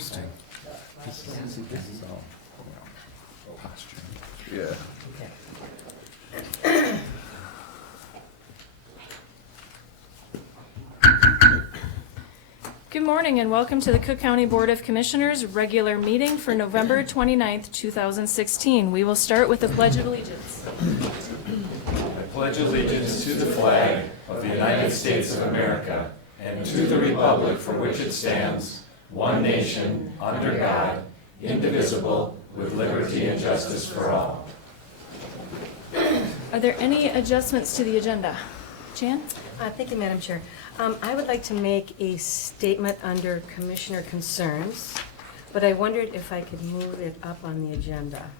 Interesting. This is all posture. Yeah. Good morning and welcome to the Cook County Board of Commissioners regular meeting for November 29th, 2016. We will start with the Pledge of Allegiance. I pledge allegiance to the flag of the United States of America and to the republic for which it stands, one nation, under God, indivisible, with liberty and justice for all. Are there any adjustments to the agenda? Jan? Thank you, Madam Chair. I would like to make a statement under Commissioner Concerns, but I wondered if I could move it up on the agenda.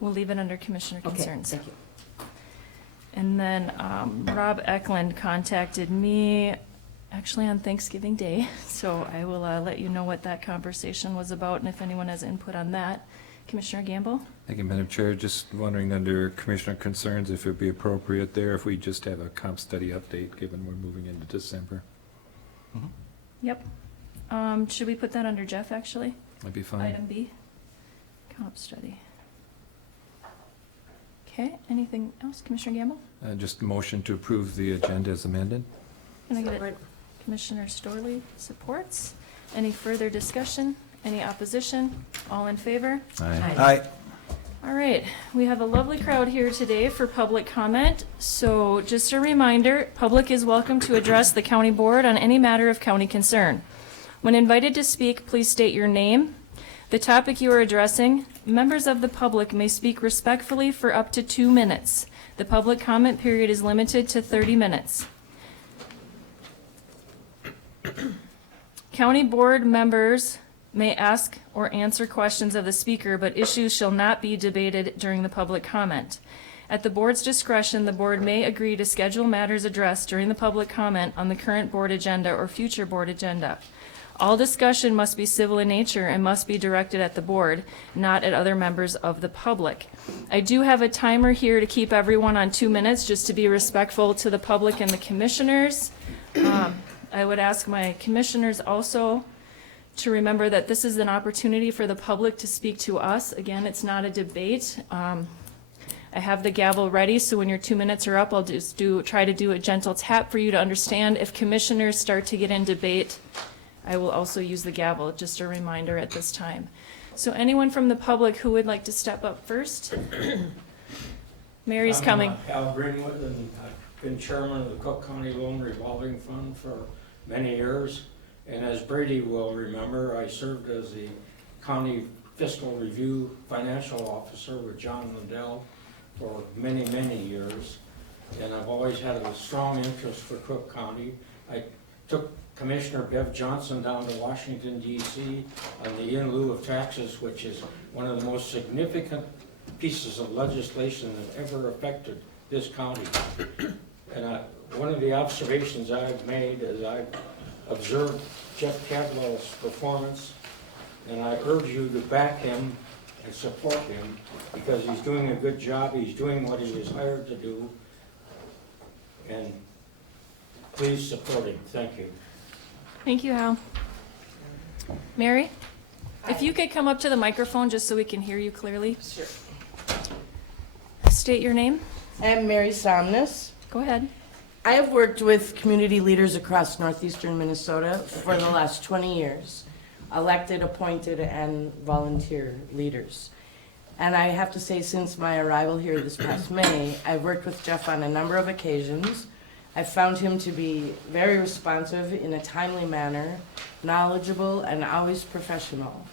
We'll leave it under Commissioner Concerns. Okay, thank you. And then Rob Eklund contacted me actually on Thanksgiving Day, so I will let you know what that conversation was about and if anyone has input on that. Commissioner Gamble? Thank you, Madam Chair. Just wondering under Commissioner Concerns if it would be appropriate there if we just have a comp study update, given we're moving into December. Yep. Should we put that under Jeff, actually? That'd be fine. Item B, comp study. Okay, anything else? Commissioner Gamble? Just motion to approve the agenda as amended. Can I get it? Commissioner Storley supports. Any further discussion? Any opposition? All in favor? Aye. All right, we have a lovely crowd here today for public comment. So just a reminder, public is welcome to address the county board on any matter of county concern. When invited to speak, please state your name, the topic you are addressing. Members of the public may speak respectfully for up to 2 minutes. The public comment period is limited to 30 minutes. County board members may ask or answer questions of the speaker, but issues shall not be debated during the public comment. At the board's discretion, the board may agree to schedule matters addressed during the public comment on the current board agenda or future board agenda. All discussion must be civil in nature and must be directed at the board, not at other members of the public. I do have a timer here to keep everyone on 2 minutes, just to be respectful to the public and the commissioners. I would ask my commissioners also to remember that this is an opportunity for the public to speak to us. Again, it's not a debate. I have the gavel ready, so when your 2 minutes are up, I'll just try to do a gentle tap for you to understand. If commissioners start to get in debate, I will also use the gavel, just a reminder at this time. So anyone from the public who would like to step up first? Mary's coming. I'm Hal Greenwood, and I've been chairman of the Cook County Loan Revolving Fund for many years. And as Brady will remember, I served as the County Fiscal Review Financial Officer with John Lindell for many, many years. And I've always had a strong interest for Cook County. I took Commissioner Bev Johnson down to Washington, D.C. on the in lieu of taxes, which is one of the most significant pieces of legislation that ever affected this county. And one of the observations I've made is I've observed Jeff Cadwell's performance, and I urge you to back him and support him because he's doing a good job. He's doing what he was hired to do, and please support him. Thank you. Thank you, Hal. Mary, if you could come up to the microphone just so we can hear you clearly. Sure. State your name. I'm Mary Somnus. Go ahead. I have worked with community leaders across northeastern Minnesota for the last 20 years, elected, appointed, and volunteer leaders. And I have to say, since my arrival here this past May, I've worked with Jeff on a number of occasions. I've found him to be very responsive in a timely manner, knowledgeable, and always professional.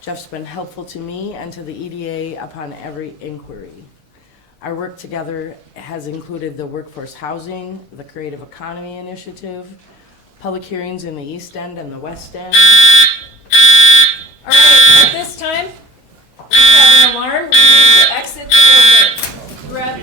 Jeff's been helpful to me and to the EDA upon every inquiry. Our work together has included the workforce housing, the creative economy initiative, public hearings in the East End and the West End. All right, at this time, we have an alarm. We need to exit the building. Grab.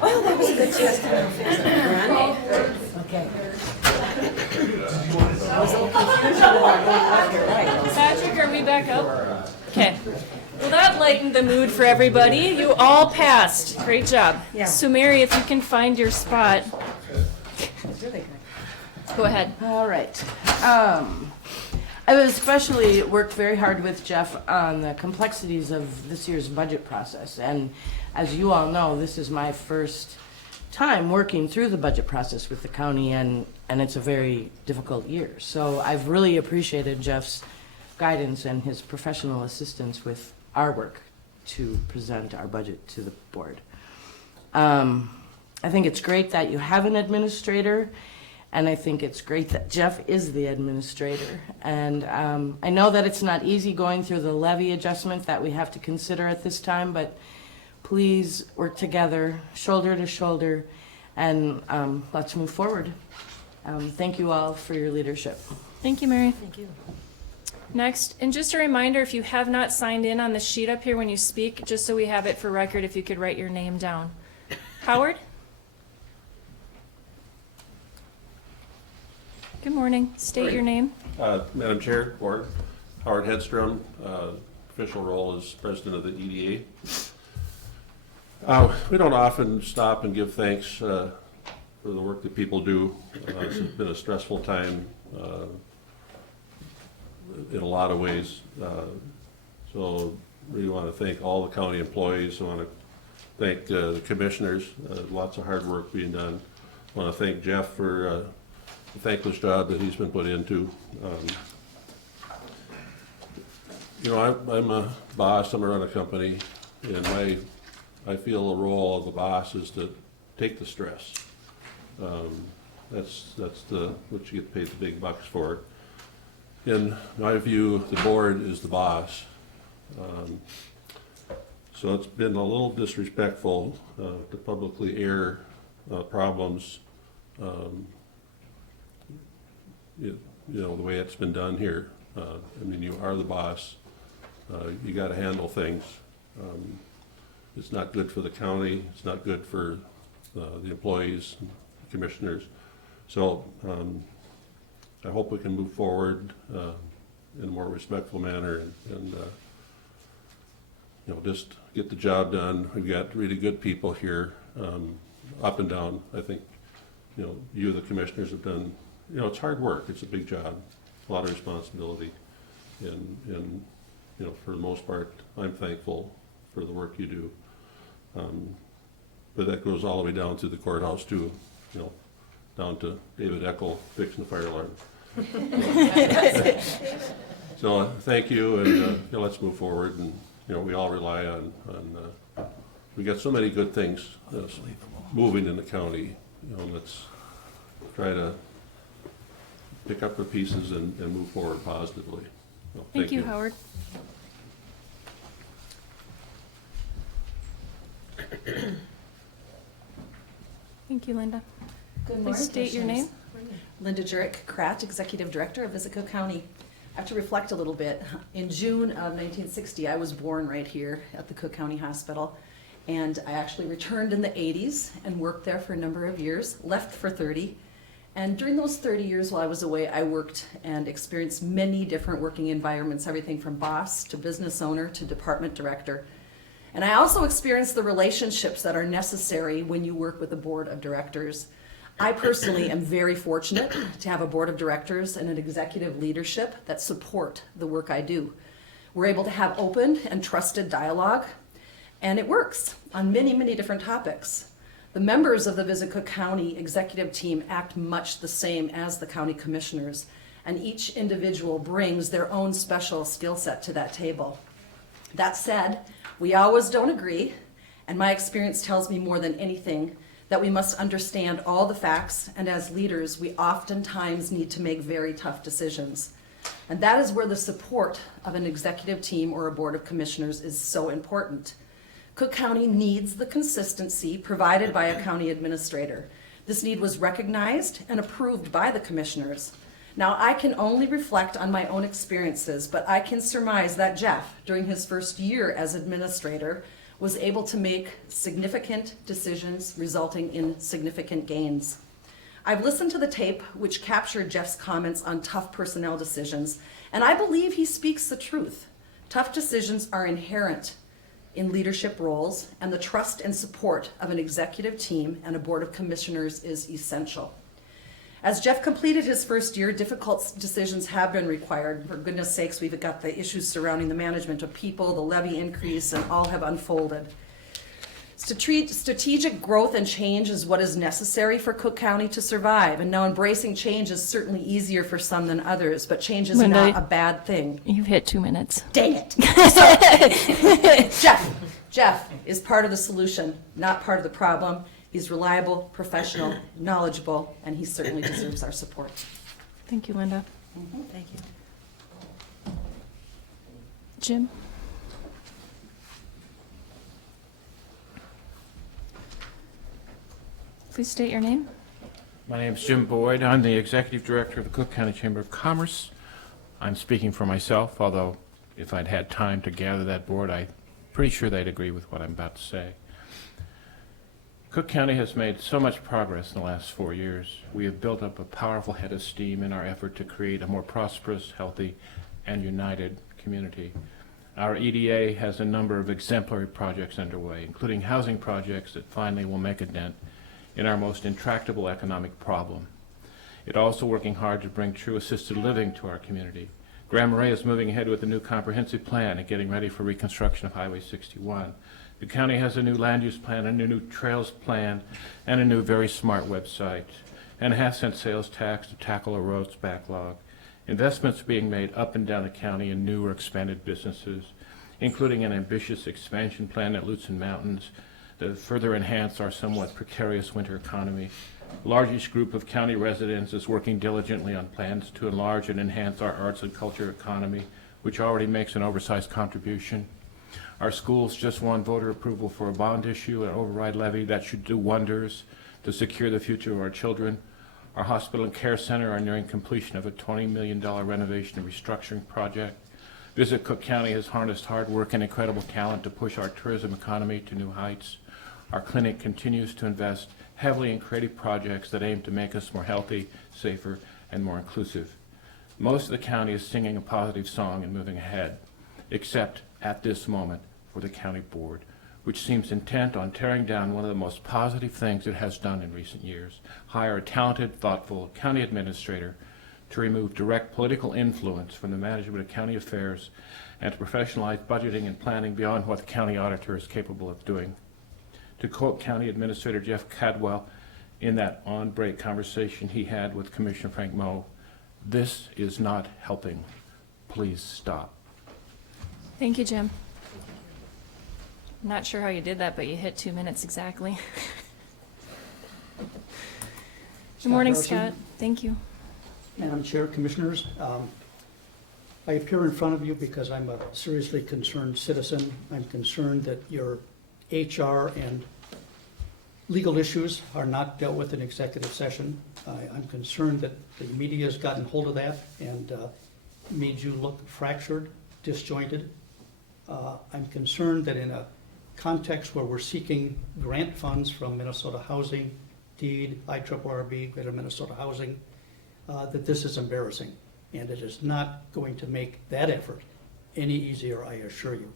Well, that was a good test. Okay. I was a little confused about going left or right. Patrick, are we back up? Okay. Well, that lightened the mood for everybody. You all passed. Great job. Yeah. So Mary, if you can find your spot, It's really good. go ahead. All right. I've especially worked very hard with Jeff on the complexities of this year's budget process. And as you all know, this is my first time working through the budget process with the county, and it's a very difficult year. So I've really appreciated Jeff's guidance and his professional assistance with our work to present our budget to the board. I think it's great that you have an administrator, and I think it's great that Jeff is the administrator. And I know that it's not easy going through the levy adjustment that we have to consider at this time, but please work together, shoulder to shoulder, and let's move forward. Thank you all for your leadership. Thank you, Mary. Thank you. Next, and just a reminder, if you have not signed in on the sheet up here when you speak, just so we have it for record, if you could write your name down. Howard? Good morning. State your name. Madam Chair, Board, Howard Hedstrom, official role is President of the EDA. We don't often stop and give thanks for the work that people do. It's been a stressful time in a lot of ways. So really want to thank all the county employees. I want to thank the commissioners. Lots of hard work being done. I want to thank Jeff for the thankless job that he's been put into. You know, I'm a boss, I'm a run a company, and I feel the role of the boss is to take the stress. That's what you get paid the big bucks for. In my view, the board is the boss. So it's been a little disrespectful to publicly air problems, you know, the way it's been done here. I mean, you are the boss. You got to handle things. It's not good for the county. It's not good for the employees, and the commissioners. So I hope we can move forward in a more respectful manner and you know, just get the job done. We've got really good people here, up and down. I think, you know, you, the commissioners, have done, you know, it's hard work. It's a big job, a lot of responsibility. And you know, for the most part, I'm thankful for the work you do. But that goes all the way down to the courthouse too, you know, down to David Eckel fixing the fire alarm. So thank you, and you know, let's move forward. And you know, we all rely on we got so many good things moving in the county. You know, let's try to pick up the pieces and move forward positively. So, Thank you, Howard. Thank you, Linda. Good Please morning. state your name. Linda Jurek Kratt, Executive Director of Visit Cook County. I have to reflect a little bit. In June of 1960, I was born right here at the Cook County Hospital. And I actually returned in the 80s and worked there for a number of years, left for 30. And during those 30 years while I was away, I worked and experienced many different working environments, everything from boss to business owner to department director. And I also experienced the relationships that are necessary when you work with a board of directors. I personally am very fortunate to have a board of directors and an executive leadership that support the work I do. We're able to have open and trusted dialogue, and it works on many, many different topics. The members of the Visit Cook County executive team act much the same as the county commissioners, and each individual brings their own special skill set to that table. That said, we always don't agree, and my experience tells me more than anything that we must understand all the facts, and as leaders, we oftentimes need to make very tough decisions. And that is where the support of an executive team or a board of commissioners is so important. Cook County needs the consistency provided by a county administrator. This need was recognized and approved by the commissioners. Now, I can only reflect on my own experiences, but I can surmise that Jeff, during his first year as administrator, was able to make significant decisions resulting in significant gains. I've listened to the tape, which captured Jeff's comments on tough personnel decisions, and I believe he speaks the truth. Tough decisions are inherent in leadership roles, and the trust and support of an executive team and a board of commissioners is essential. As Jeff completed his first year, difficult decisions have been required. For goodness sakes, we've got the issues surrounding the management of people, the levy increase, and all have unfolded. Strategic growth and change is what is necessary for Cook County to survive. And now embracing change is certainly easier for some than others, but change is Linda, not a bad thing. You've hit 2 minutes. Dang it. Jeff is part of the solution, not part of the problem. He's reliable, professional, knowledgeable, and he certainly deserves our support. Thank you, Linda. Thank you. Jim? Please state your name. My name is Jim Boyd. I'm the Executive Director of the Cook County Chamber of Commerce. I'm speaking for myself, although if I'd had time to gather that board, I'm pretty sure they'd agree with what I'm about to say. Cook County has made so much progress in the last 4 years. We have built up a powerful head of steam in our effort to create a more prosperous, healthy, and united community. Our EDA has a number of exemplary projects underway, including housing projects that finally will make a dent in our most intractable economic problem. It's also working hard to bring true assisted living to our community. Grand Marais is moving ahead with a new comprehensive plan and getting ready for reconstruction of Highway 61. The county has a new land use plan, a new trails plan, and a new very smart website, and a half-cent sales tax to tackle a roads backlog. Investments being made up and down the county in new or expanded businesses, including an ambitious expansion plan at Lutsen Mountains to further enhance our somewhat precarious winter economy. The largest group of county residents is working diligently on plans to enlarge and enhance our arts and culture economy, which already makes an oversized contribution. Our schools just won voter approval for a bond issue and override levy that should do wonders to secure the future of our children. Our hospital and care center are nearing completion of a $20 million renovation and restructuring project. Visit Cook County has harnessed hard work and incredible talent to push our tourism economy to new heights. Our clinic continues to invest heavily in creative projects that aim to make us more healthy, safer, and more inclusive. Most of the county is singing a positive song and moving ahead, except at this moment for the county board, which seems intent on tearing down one of the most positive things it has done in recent years: hire a talented, thoughtful county administrator to remove direct political influence from the management of county affairs and to professionalize budgeting and planning beyond what the county auditor is capable of doing. To quote County Administrator Jeff Cadwell in that on-break conversation he had with Commissioner Frank Moe, "This is not helping. Please stop." Thank you, Jim. I'm not sure how you did that, but you hit 2 minutes exactly. Good morning, Harrison. Scott. Thank you. Madam Chair, Commissioners, I appear in front of you because I'm a seriously concerned citizen. I'm concerned that your HR and legal issues are not dealt with in executive session. I'm concerned that the media has gotten hold of that and made you look fractured, disjointed. I'm concerned that in a context where we're seeking grant funds from Minnesota Housing, DEED, IRRB, Greater Minnesota Housing, that this is embarrassing, and it is not going to make that effort any easier, I assure you.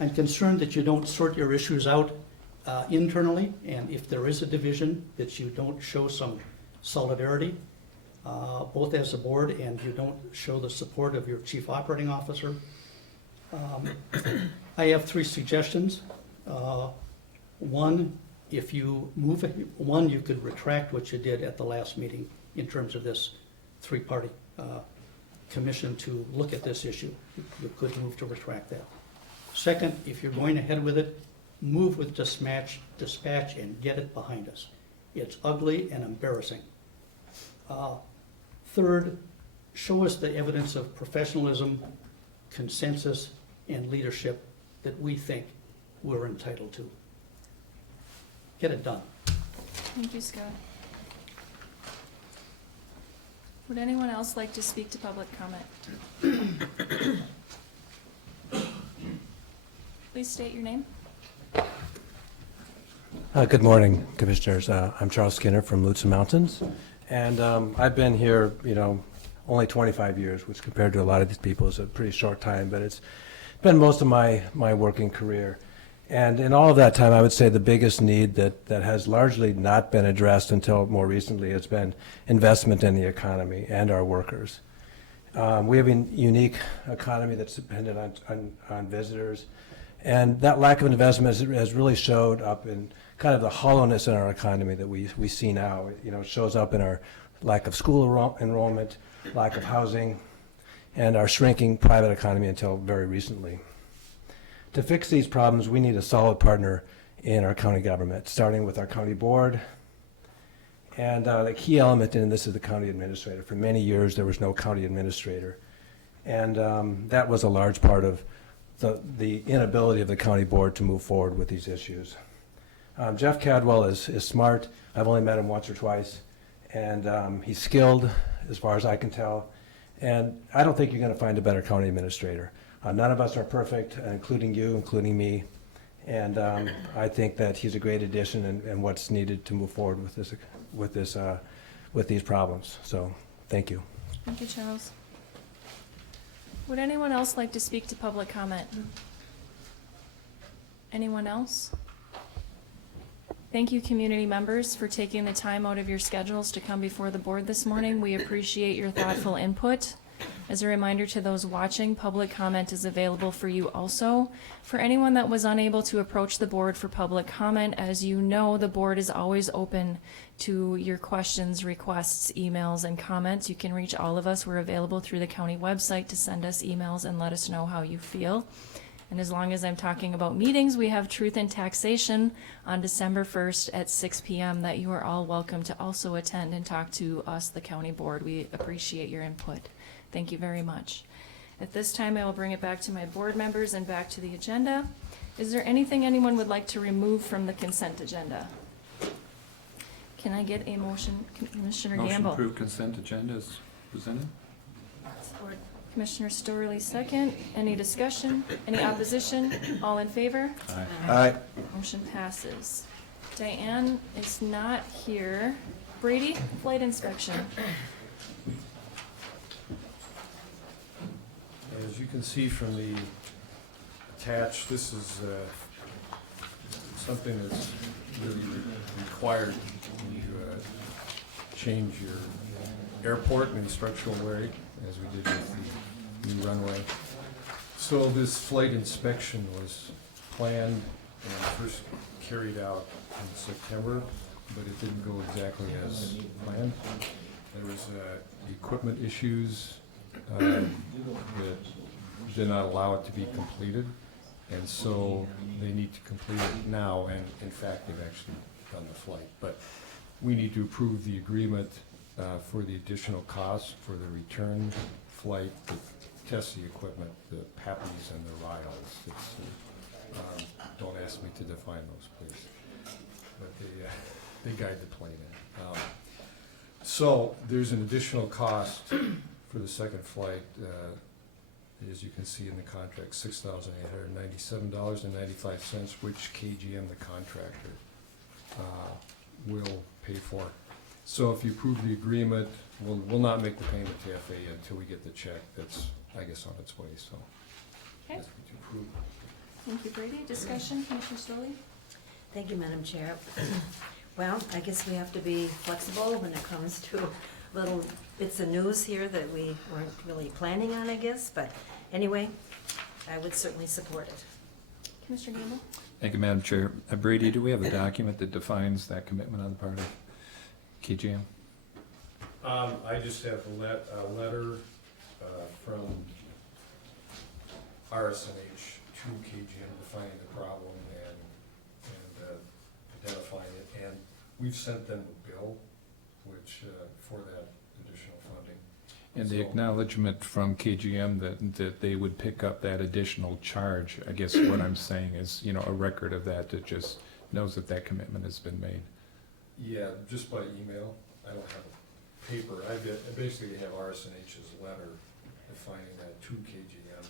I'm concerned that you don't sort your issues out internally, and if there is a division, that you don't show some solidarity, both as a board, and you don't show the support of your chief operating officer. I have 3 suggestions. One, if you move it, you could retract what you did at the last meeting in terms of this 3-party commission to look at this issue. You could move to retract that. Second, if you're going ahead with it, move with dispatch and get it behind us. It's ugly and embarrassing. Third, show us the evidence of professionalism, consensus, and leadership that we think we're entitled to. Get it done. Thank you, Scott. Would anyone else like to speak to public comment? Please state your name. Good morning, Commissioners. I'm Charles Skinner from Lutsen Mountains, and I've been here, only 25 years, which compared to a lot of these people is a pretty short time, but it's been most of my working career. And in all of that time, I would say the biggest need that has largely not been addressed until more recently has been investment in the economy and our workers. We have a unique economy that's dependent on visitors, and that lack of investment has really showed up in kind of the hollowness in our economy that we see now. It shows up in our lack of school enrollment, lack of housing, and our shrinking private economy until very recently. To fix these problems, we need a solid partner in our county government, starting with our county board. And the key element in this is the county administrator. For many years, there was no county administrator. And that was a large part of the inability of the county board to move forward with these issues. Jeff Cadwell is smart. I've only met him once or twice. And he's skilled, as far as I can tell. And I don't think you're going to find a better county administrator. None of us are perfect, including you, including me. And I think that he's a great addition and what's needed to move forward with these problems. So, thank you. Thank you, Charles. Would anyone else like to speak to public comment? Anyone else? Thank you, community members, for taking the time out of your schedules to come before the board this morning. We appreciate your thoughtful input. As a reminder to those watching, public comment is available for you also. For anyone that was unable to approach the board for public comment, as you know, the board is always open to your questions, requests, emails, and comments. You can reach all of us. We're available through the county website to send us emails and let us know how you feel. And as long as I'm talking about meetings, we have Truth in Taxation on December 1st at 6 p.m. that you are all welcome to also attend and talk to us, the county board. We appreciate your input. Thank you very much. At this time, I will bring it back to my board members and back to the agenda. Is there anything anyone would like to remove from the consent agenda? Can I get a motion, Commissioner Motion Gamble? to approve consent agenda is presented. Commissioner Storley, second. Any discussion? Any opposition? All in favor? Aye. Motion passes. Diane is not here. Brady, flight inspection. As you can see from the attached, this is something that's really required when you change your airport in a structural way, as we did with the new runway. So this flight inspection was planned and first carried out in September, but it didn't go exactly as planned. There was equipment issues that did not allow it to be completed, and so they need to complete it now, and in fact, they've actually done the flight. But we need to approve the agreement for the additional costs for the return flight to test the equipment, the PAPIs and the RILES. Don't ask me to define those, please, but they guide the plane in. So there's an additional cost for the second flight, as you can see in the contract, $6,897.95, which KGM, the contractor, will pay for. So if you approve the agreement, we'll not make the payment to FAA until we get the check that's, I guess, on its way, so. Okay. That's what you approve. Thank you, Brady. Discussion, Commissioner Storley? Thank you, Madam Chair. Well, I guess we have to be flexible when it comes to little bits of news here that we weren't really planning on, I guess, but anyway, I would certainly support it. Commissioner Gamble? Thank you, Madam Chair. Brady, do we have a document that defines that commitment on the part of KGM? I just have a letter from RSNH to KGM defining the problem and identifying it, and we've sent them a bill, which, for that additional funding. And the So- acknowledgement from KGM that they would pick up that additional charge, I guess what I'm saying is, you know, a record of that just knows that that commitment has been made. Yeah, just by email. I don't have a paper. I basically have RSNH's letter defining that to KGM,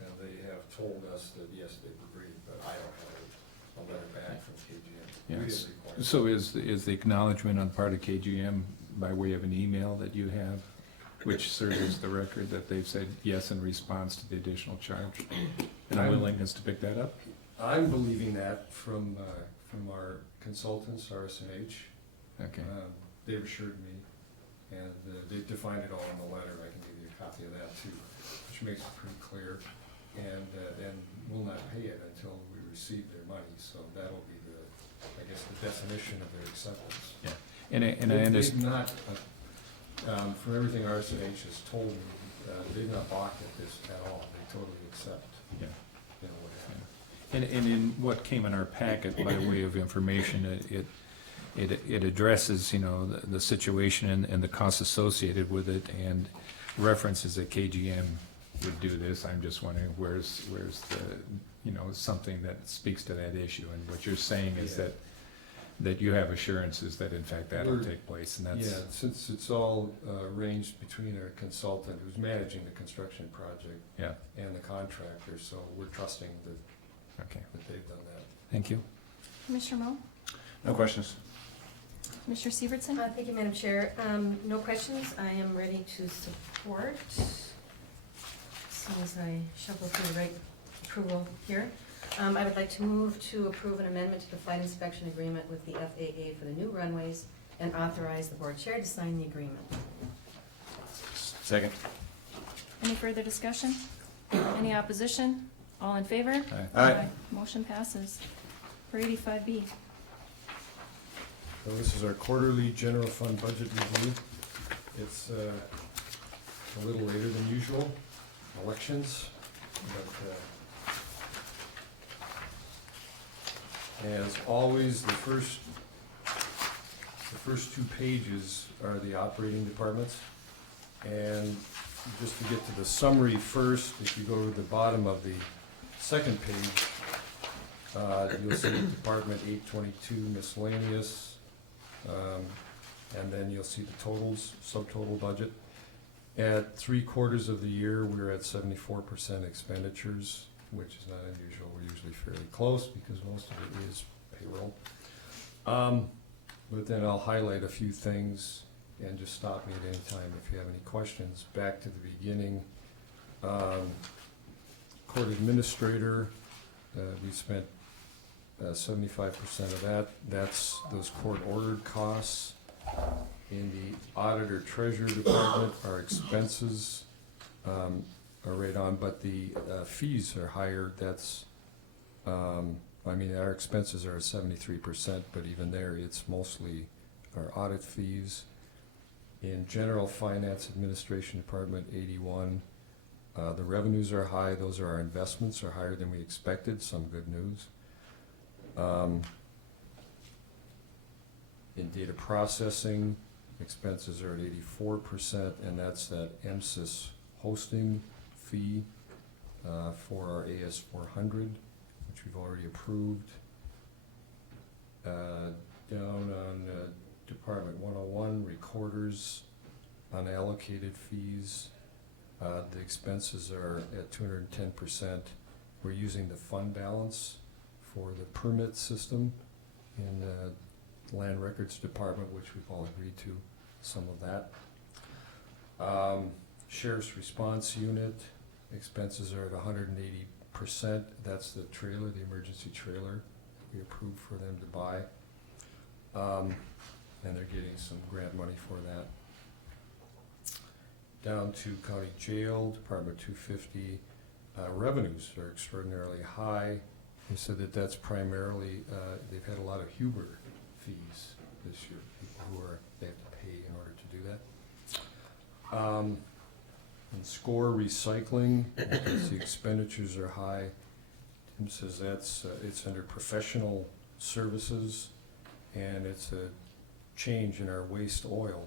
and they have told us that, yes, they've agreed, but I don't have a letter back from KGM. We Yes. didn't require So is the acknowledgement on part of KGM by way of an email that you have, which serves as the record that they've said yes in response to the additional charge? And a willingness to pick that up? I'm believing that from our consultants, RSNH. Okay. They've assured me, and they've defined it all in the letter. I can give you a copy of that too, which makes it pretty clear. And we'll not pay it until we receive their money, so that'll be I guess, the definition of their acceptance. Yeah. And I They've understand. not, from everything RSNH has told me, they've not balked at this at all. They totally accept, Yeah. you know, what happened. And in what came in our packet by way of information, it addresses, you know, the situation and the costs associated with it, and references that KGM would do this. I'm just wondering where's the, you know, something that speaks to that issue, and what you're saying is Yeah. that you have assurances that in fact that'll We're- take place, and that's. Yeah, since it's all arranged between our consultant who's managing the construction project Yeah, and the contractor, so we're trusting that okay, they've done that. thank you. Commissioner Moe? No questions. Commissioner Severson? Thank you, Madam Chair. No questions. I am ready to support. As soon as I shuffle through the right approval here. I would like to move to approve an amendment to the flight inspection agreement with the FAA for the new runways and authorize the board chair to sign the agreement. Second. Any further discussion? Any opposition? All in favor? Aye. Motion passes. For 85B. So this is our quarterly general fund budget review. It's a little later than usual, elections, but as always, the first two pages are the operating departments. And just to get to the summary first, if you go to the bottom of the second page, you'll see Department 822 miscellaneous, and then you'll see the totals, subtotal budget. At 3/4 of the year, we're at 74% expenditures, which is not unusual. We're usually fairly close because most of it is payroll. But then I'll highlight a few things and just stop me at any time if you have any questions. Back to the beginning. Court administrator, we spent 75% of that. That's those court-ordered costs. In the auditor treasurer department, our expenses are right on, but the fees are higher. That's, I mean, our expenses are at 73%, but even there, it's mostly our audit fees. In general finance administration department, 81. The revenues are high. Those are our investments are higher than we expected. Some good news. In data processing, expenses are at 84%, and that's that MSIS hosting fee for our AS400, which we've already approved. Down on Department 101, recorders, unallocated fees. The expenses are at 210%. We're using the fund balance for the permit system in the Land Records Department, which we've all agreed to some of that. Sheriff's Response Unit, expenses are at 180%. That's the trailer, the emergency trailer we approved for them to buy. And they're getting some grant money for that. Down to County Jail, Department 250, revenues are extraordinarily high. They said that that's primarily, they've had a lot of Huber fees this year, people who they have to pay in order to do that. And score recycling, because the expenditures are high. Tim says that's, it's under professional services. and it's a change in our waste oil.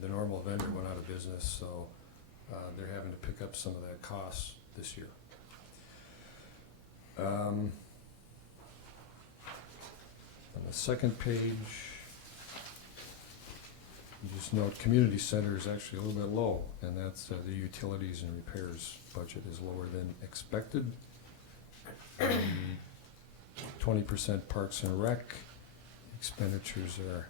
The normal vendor went out of business, so they're having to pick up some of that cost this year. On the second page, you just note community center is actually a little bit low, and that's the utilities and repairs budget is lower than expected. 20% parks and rec expenditures are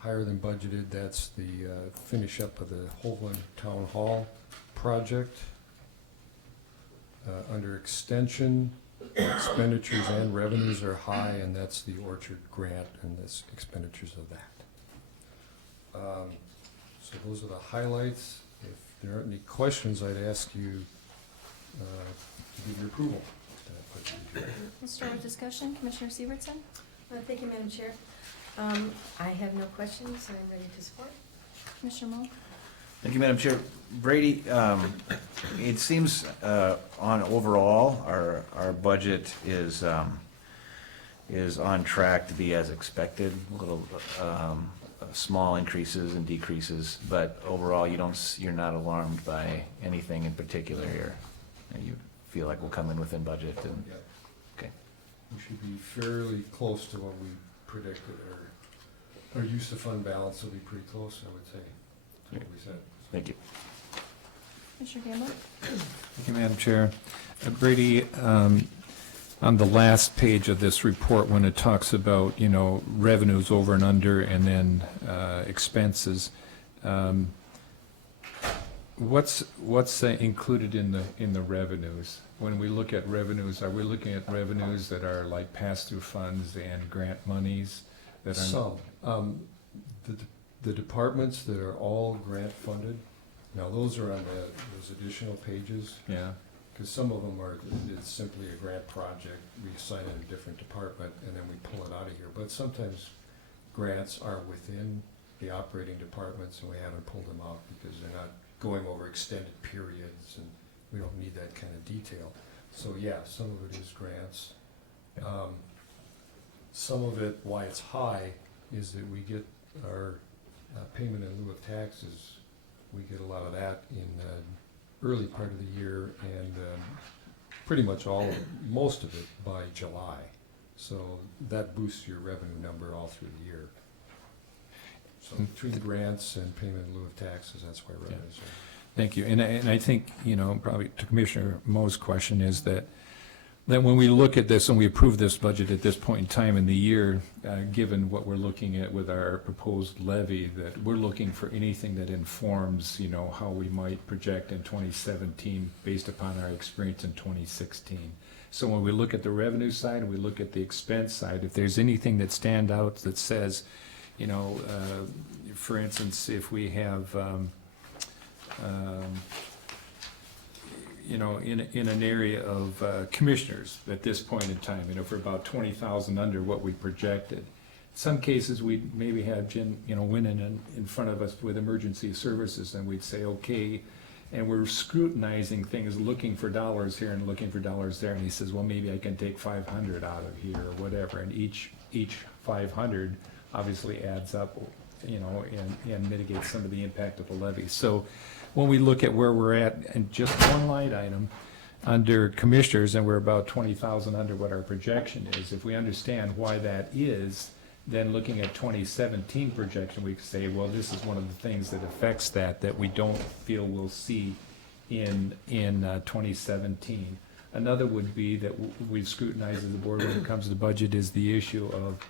higher than budgeted. That's the finish up of the Hoagland Town Hall project. Under extension, expenditures and revenues are high, and that's the Orchard grant and this expenditures of that. So those are the highlights. If there aren't any questions, I'd ask you to give your approval to that budget. We'll start with discussion. Commissioner Sievertson? Thank you, Madam Chair. I have no questions, I'm ready to support. Commissioner Moe? Thank you, Madam Chair. Brady, it seems on overall, our budget is on track to be as expected. Little small increases and decreases, but overall, you're not alarmed by anything in particular here. And you feel like we'll come in within budget and, Yeah. okay. We should be fairly close to what we predicted. Our use of fund balance will be pretty close, I would say, to what we said. Thank you. Commissioner Gamble? Thank you, Madam Chair. Brady, on the last page of this report, when it talks about, revenues over and under and then expenses, what's included in the revenues? When we look at revenues, are we looking at revenues that are like pass-through funds and grant monies? That are Some. The departments that are all grant funded, now those are on those additional pages, Yeah, because some of them it's simply a grant project, we assign it a different department, and then we pull it out of here. But sometimes grants are within the operating departments, and we haven't pulled them out because they're not going over extended periods, and we don't need that kind of detail. So yeah, some of it is grants. Some of it, why it's high, is that we get our payment in lieu of taxes. We get a lot of that in the early part of the year, and pretty much most of it by July. So that boosts your revenue number all through the year. So between grants and payment in lieu of taxes, that's why revenues are. thank you. And I think, probably to Commissioner Moe's question is that when we look at this and we approve this budget at this point in time in the year, given what we're looking at with our proposed levy, that we're looking for anything that informs, how we might project in 2017 based upon our experience in 2016. So when we look at the revenue side and we look at the expense side, if there's anything that stands out that says, for instance, if we have, in an area of commissioners at this point in time, for about 20,000 under what we projected. In some cases, we'd maybe have Jim, winning in front of us with emergency services, and we'd say, okay, and we're scrutinizing things, looking for dollars here and looking for dollars there, and he says, well, maybe I can take 500 out of here or whatever, and each 500 obviously adds up, and mitigates some of the impact of the levy. So when we look at where we're at and just one line item under commissioners, and we're about 20,000 under what our projection is, if we understand why that is, then looking at 2017 projection, we can say, well, this is one of the things that affects that we don't feel we'll see in 2017. Another would be that we scrutinize as a board when it comes to the budget is the issue of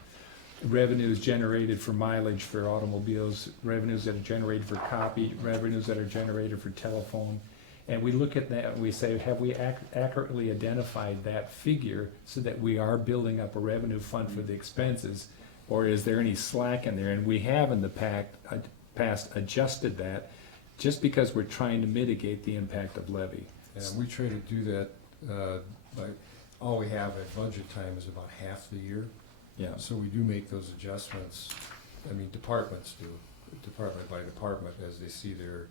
revenues generated for mileage for automobiles, revenues that are generated for copy, revenues that are generated for telephone. And we look at that and we say, have we accurately identified that figure so that we are building up a revenue fund for the expenses? Or is there any slack in there? And we have in the past adjusted that just because we're trying to mitigate the impact of levy. And we try to do that, all we have at budget time is about half the year. Yeah. So we do make those adjustments, departments do, department by department, as they see their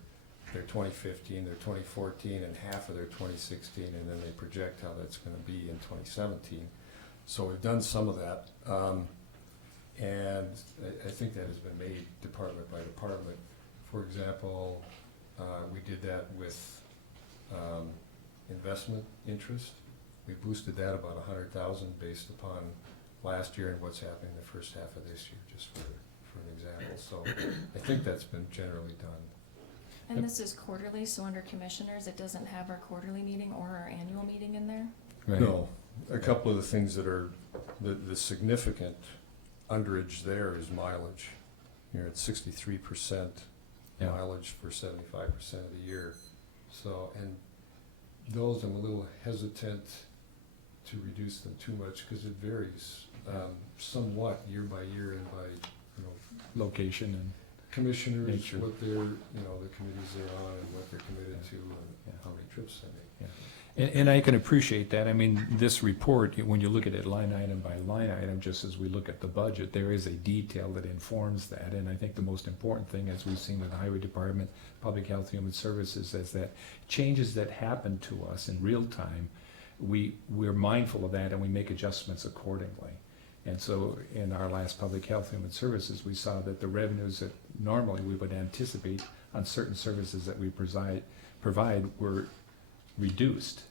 2015, their 2014, and half of their 2016, and then they project how that's gonna be in 2017. So we've done some of that. And I think that has been made department by department. For example, we did that with investment interest. We boosted that about 100,000 based upon last year and what's happening the first half of this year, just for an example. So I think that's been generally done. And this is quarterly, so under commissioners, it doesn't have our quarterly meeting or our annual meeting in there? Right. No, a couple of the things that are, the significant underage there is mileage. You're at 63% Yeah. mileage for 75% of the year. So, and those I'm a little hesitant to reduce them too much because it varies somewhat year by year and by, Location and, commissioners, Nature. what they're, the committees they're on and what they're committed to and how many trips they make. and I can appreciate that. I mean, this report, when you look at it line item by line item, just as we look at the budget, there is a detail that informs that. And I think the most important thing, as we've seen with the Highway Department, Public Health, Human Services, is that changes that happen to us in real time, we're mindful of that and we make adjustments accordingly. And so in our last Public Health, Human Services, we saw that the revenues that normally we would anticipate on certain services that we provide were reduced.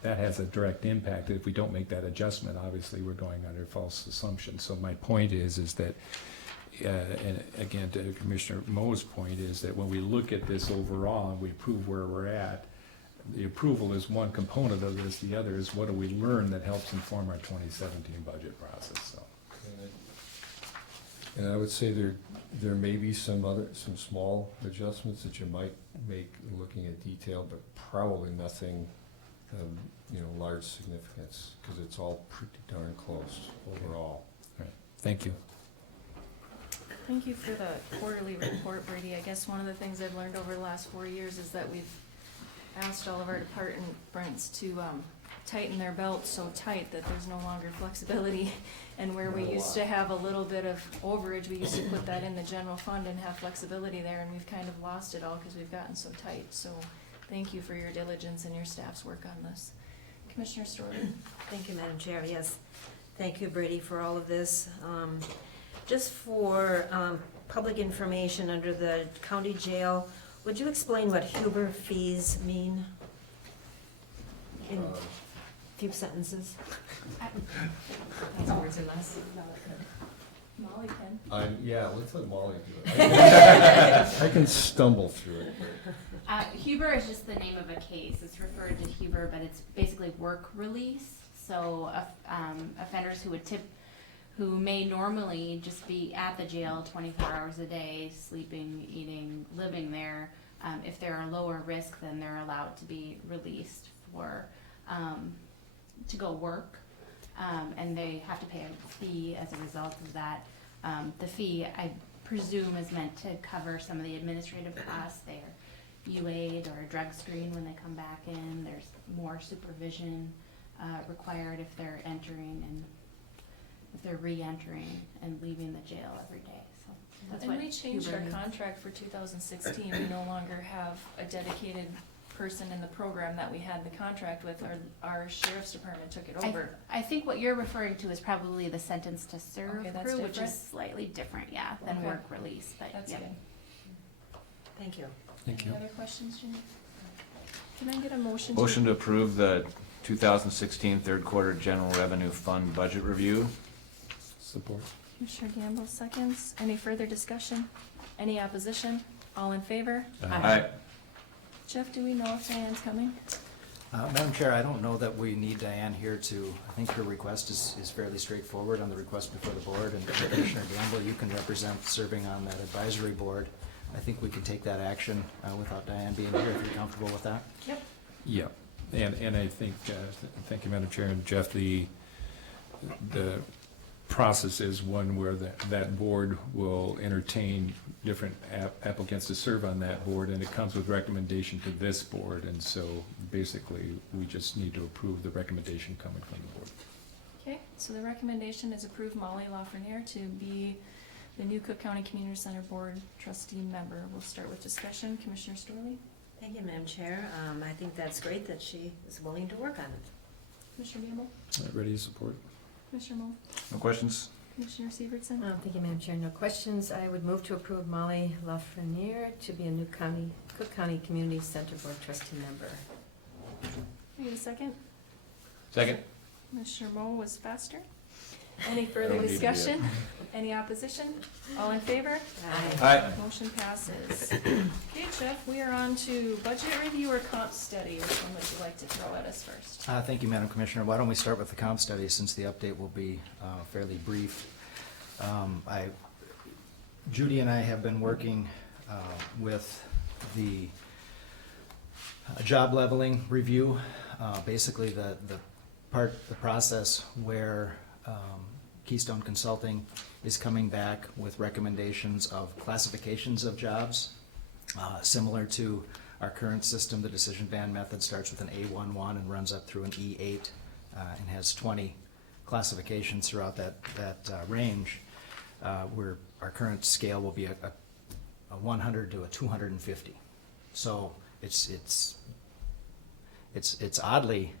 That has a direct impact. If we don't make that adjustment, obviously, we're going under false assumptions. So my point is that, and again, to Commissioner Mo's point, is that when we look at this overall and we approve where we're at, the approval is one component of this. The other is what do we learn that helps inform our 2017 budget process, so. And I would say there may be some small adjustments that you might make looking at detail, but probably nothing of, large significance, because it's all pretty darn close overall. Thank you. Thank you for the quarterly report, Brady. I guess one of the things I've learned over the last 4 years is that we've asked all of our departments to tighten their belts so tight that there's no longer flexibility. And where we used to have a little bit of overage, we used to put that in the general fund and have flexibility there, and we've kind of lost it all because we've gotten so tight. So thank you for your diligence and your staff's work on this. Commissioner Storley? Thank you, Madam Chair. Yes, thank you, Brady, for all of this. Just for public information, under the county jail, would you explain what Huber fees mean in a few sentences? Words or less. Molly can. Yeah, let's let Molly do it. I can stumble through it. Huber is just the name of a case. It's referred to Huber, but it's basically work release. So offenders who may normally just be at the jail 24 hours a day, sleeping, eating, living there, if they're a lower risk, then they're allowed to be released for to go work, and they have to pay a fee as a result of that. The fee, I presume, is meant to cover some of the administrative costs. They're UA'd or a drug screen when they come back in. There's more supervision required if they're entering and if they're re-entering and leaving the jail every day. So that's And what we changed Huber our means. contract for 2016. We no longer have a dedicated person in the program that we had the contract with. Our sheriff's department took it over. I think what you're referring to is probably the sentence to serve Okay, that's crew, which different? is slightly different, yeah, than Okay. work release, but That's yeah. good. Thank you. Thank Any you. other questions, Jimmy? Can I get a motion? Motion to approve the 2016 third quarter general revenue fund budget review. Support. Commissioner Gamble seconds. Any further discussion? Any opposition? All in favor? Aye. Jeff, do we know if Diane's coming? Madam Chair, I don't know that we need Diane here to, I think her request is fairly straightforward on the request before the board, and Commissioner Gamble, you can represent serving on that advisory board. I think we can take that action without Diane being here, if you're comfortable with that. Yep. Yeah, and I think, thank you, Madam Chair, and Jeff, the process is one where that board will entertain different applicants to serve on that board, and it comes with recommendation to this board, and so basically, we just need to approve the recommendation coming from the board. Okay, so the recommendation is approve Molly Lafreniere to be the new Cook County Community Center Board trustee member. We'll start with discussion. Commissioner Storley? Thank you, Madam Chair. I think that's great that she is willing to work on it. Commissioner Gamble? Ready to support? Commissioner Moe? No questions? Commissioner Severson? Thank you, Madam Chair. No questions. I would move to approve Molly Lafreniere to be a new Cook County Community Center Board trustee member. Need a second? Second. Commissioner Moe was faster. Any further don't need to do it. discussion? Any opposition? All in favor? Aye. Motion passes. Okay, Jeff, we are on to budget review or comp study. Which one would you like to throw at us first? Thank you, Madam Commissioner. Why don't we start with the comp study, since the update will be fairly brief. Judy and I have been working with the job leveling review, basically the process where Keystone Consulting is coming back with recommendations of classifications of jobs, similar to our current system. The decision band method starts with an A11 and runs up through an E8 and has 20 classifications throughout that range. Our current scale will be a 100 to a 250. So it's oddly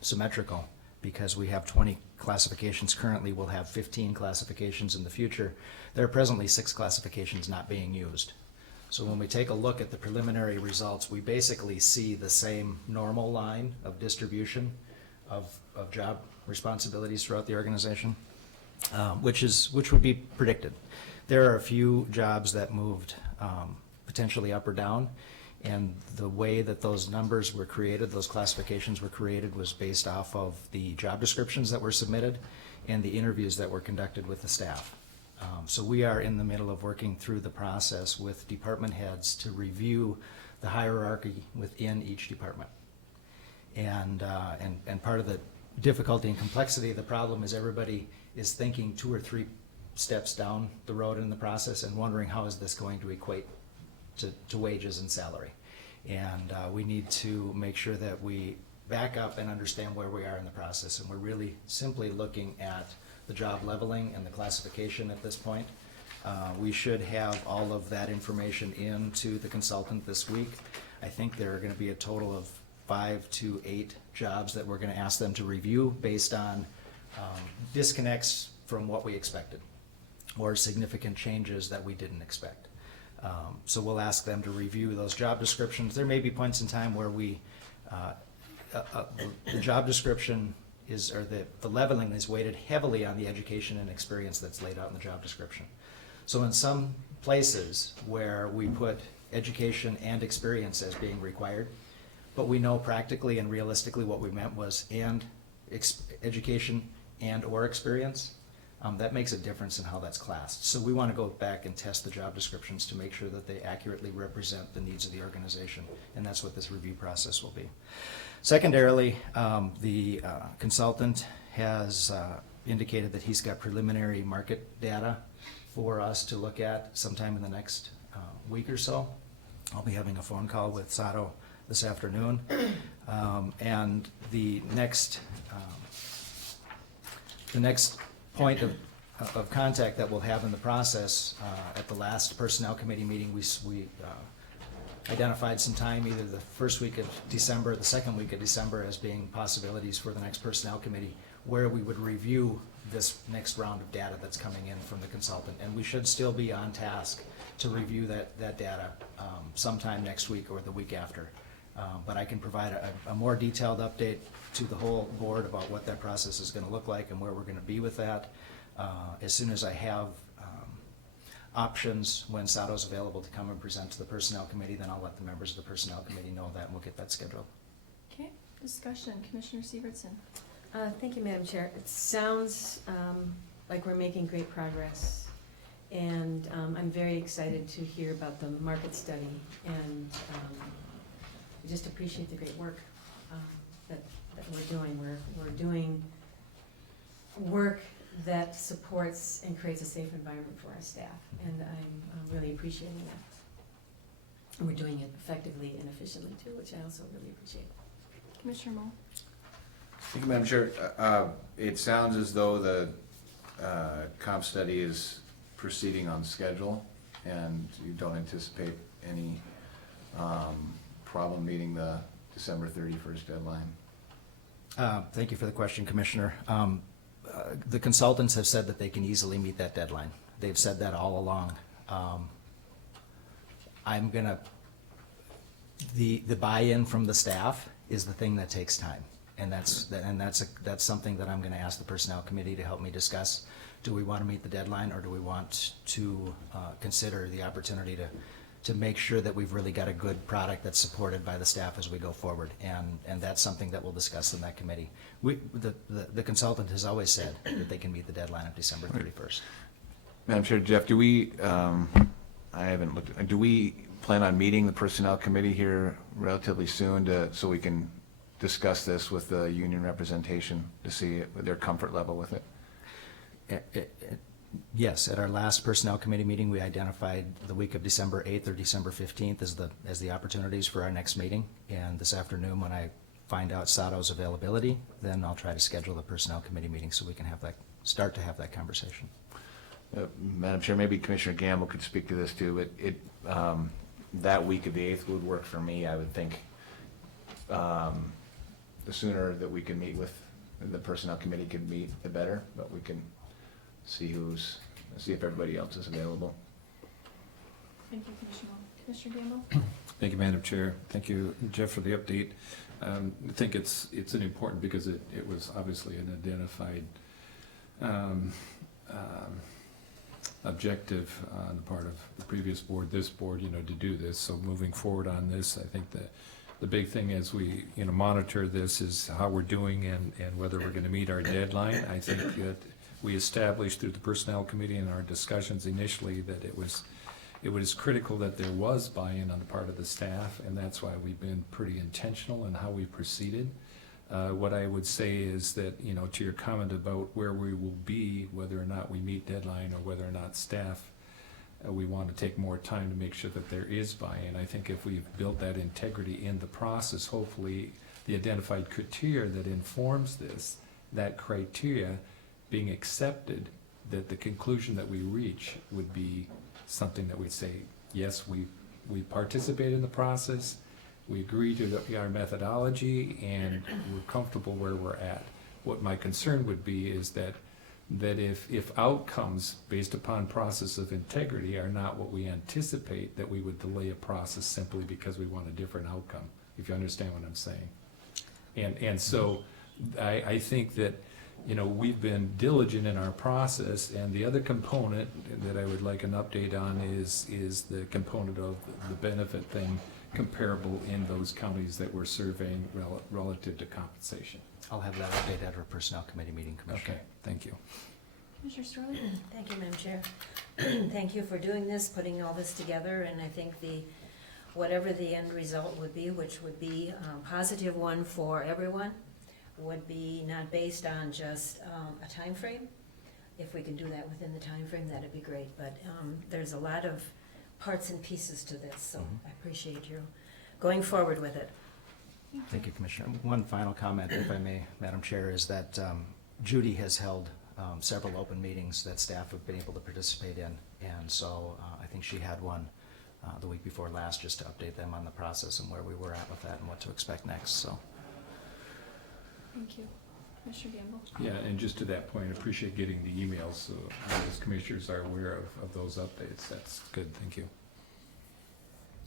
symmetrical, because we have 20 classifications currently. We'll have 15 classifications in the future. There are presently 6 classifications not being used. So when we take a look at the preliminary results, we basically see the same normal line of distribution of job responsibilities throughout the organization, which would be predicted. There are a few jobs that moved potentially up or down, and the way that those numbers were created, those classifications were created, was based off of the job descriptions that were submitted and the interviews that were conducted with the staff. So we are in the middle of working through the process with department heads to review the hierarchy within each department. And part of the difficulty and complexity of the problem is everybody is thinking 2 or 3 steps down the road in the process and wondering, how is this going to equate to wages and salary? And we need to make sure that we back up and understand where we are in the process. And we're really simply looking at the job leveling and the classification at this point. We should have all of that information into the consultant this week. I think there are going to be a total of 5 to 8 jobs that we're going to ask them to review based on disconnects from what we expected, or significant changes that we didn't expect. So we'll ask them to review those job descriptions. There may be points in time where the job description is, or the leveling is weighted heavily on the education and experience that's laid out in the job description. So in some places where we put education and experience as being required, but we know practically and realistically what we meant was education and or experience, that makes a difference in how that's classed. So we want to go back and test the job descriptions to make sure that they accurately represent the needs of the organization, and that's what this review process will be. Secondarily, the consultant has indicated that he's got preliminary market data for us to look at sometime in the next week or so. I'll be having a phone call with Sato this afternoon. And the next point of contact that we'll have in the process, at the last personnel committee meeting, we identified some time, either the first week of December or the second week of December, as being possibilities for the next personnel committee, where we would review this next round of data that's coming in from the consultant. And we should still be on task to review that data sometime next week or the week after. But I can provide a more detailed update to the whole board about what that process is going to look like and where we're going to be with that. As soon as I have options when Sato's available to come and present to the Personnel Committee, then I'll let the members of the Personnel Committee know that, and we'll get that scheduled. Okay, discussion. Commissioner Severson. Thank you, Madam Chair. It sounds like we're making great progress, and I'm very excited to hear about the market study, and I just appreciate the great work that we're doing. We're doing work that supports and creates a safe environment for our staff, and I'm really appreciating that. And we're doing it effectively and efficiently too, which I also really appreciate. Commissioner Moe. Thank you, Madam Chair. It sounds as though the comp study is proceeding on schedule, and you don't anticipate any problem meeting the December 31st deadline. Thank you for the question, Commissioner. the consultants have said that they can easily meet that deadline. They've said that all along. I'm gonna, the buy-in from the staff is the thing that takes time. And that's something that I'm gonna ask the Personnel Committee to help me discuss. Do we want to meet the deadline, or do we want to consider the opportunity to make sure that we've really got a good product that's supported by the staff as we go forward? And that's something that we'll discuss in that committee. The consultant has always said that they can meet the deadline of December 31st. Madam Chair, Jeff, do we, I haven't looked, do we plan on meeting the Personnel Committee here relatively soon so we can discuss this with the union representation to see their comfort level with it? Yes, at our last Personnel Committee meeting, we identified the week of December 8th or December 15th as the opportunities for our next meeting. And this afternoon, when I find out Sato's availability, then I'll try to schedule the Personnel Committee meeting so we can start to have that conversation. Madam Chair, maybe Commissioner Gamble could speak to this too. That week of the 8th would work for me, I would think. The sooner that we can meet with, the Personnel Committee can meet, the better, but we can see if everybody else is available. Thank you, Commissioner Moe. Commissioner Gamble? Thank you, Madam Chair. Thank you, Jeff, for the update. I think it's an important, because it was obviously an identified objective on the part of the previous board, this board, to do this. So moving forward on this, I think that the big thing as we, monitor this is how we're doing and whether we're gonna meet our deadline. I think that we established through the Personnel Committee in our discussions initially that it was critical that there was buy-in on the part of the staff, and that's why we've been pretty intentional in how we proceeded. What I would say is that, to your comment about where we will be, whether or not we meet deadline or whether or not staff, we want to take more time to make sure that there is buy-in. I think if we've built that integrity in the process, hopefully the identified criteria that informs this, that criteria being accepted, that the conclusion that we reach would be something that we'd say, yes, we participate in the process, we agree to our methodology, and we're comfortable where we're at. What my concern would be is that if outcomes based upon process of integrity are not what we anticipate, that we would delay a process simply because we want a different outcome, if you understand what I'm saying. And so I think that, we've been diligent in our process, and the other component that I would like an update on is the component of the benefit thing comparable in those counties that we're surveying relative to compensation. I'll have that update at our Personnel Committee meeting, Commissioner. Okay, thank you. Commissioner Sterling? Thank you, Madam Chair. Thank you for doing this, putting all this together, and I think whatever the end result would be, which would be a positive one for everyone, would be not based on just a time frame. If we can do that within the time frame, that'd be great, but there's a lot of parts and pieces to this, so I appreciate you going forward with it. Thank you, Commissioner. One final comment, if I may, Madam Chair, is that Judy has held several open meetings that staff have been able to participate in, and so I think she had one the week before last, just to update them on the process and where we were at with that and what to expect next, so. Thank you. Commissioner Gamble? Yeah, and just to that point, I appreciate getting the emails, so as commissioners are aware of those updates. That's good, thank you.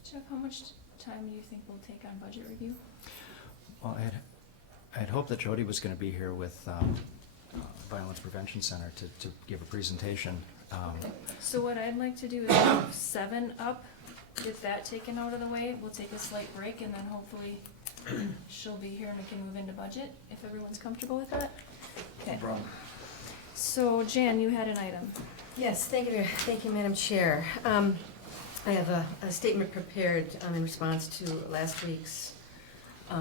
Jeff, how much time do you think we'll take on budget review? Well, I'd hoped that Jody was gonna be here with Violence Prevention Center to give a presentation. So what I'd like to do is move 7 up, get that taken out of the way. We'll take a slight break, and then hopefully she'll be here and we can move into budget, if everyone's comfortable with that. Okay. No problem. So Jan, you had an item. Yes, thank you, Madam Chair. I have a statement prepared in response to last week's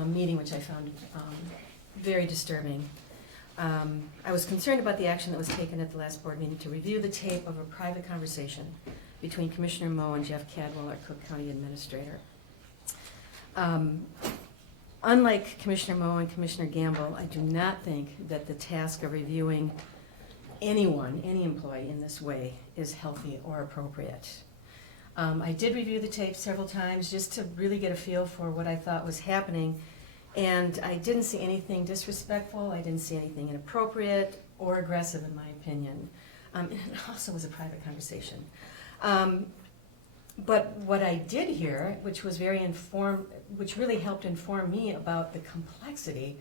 meeting, which I found very disturbing. I was concerned about the action that was taken at the last board meeting to review the tape of a private conversation between Commissioner Moe and Jeff Cadwell, our Cook County Administrator. Unlike Commissioner Moe and Commissioner Gamble, I do not think that the task of reviewing any employee in this way is healthy or appropriate. I did review the tape several times just to really get a feel for what I thought was happening, and I didn't see anything disrespectful, I didn't see anything inappropriate, or aggressive, in my opinion. And it also was a private conversation. But what I did hear, which was which really helped inform me about the complexity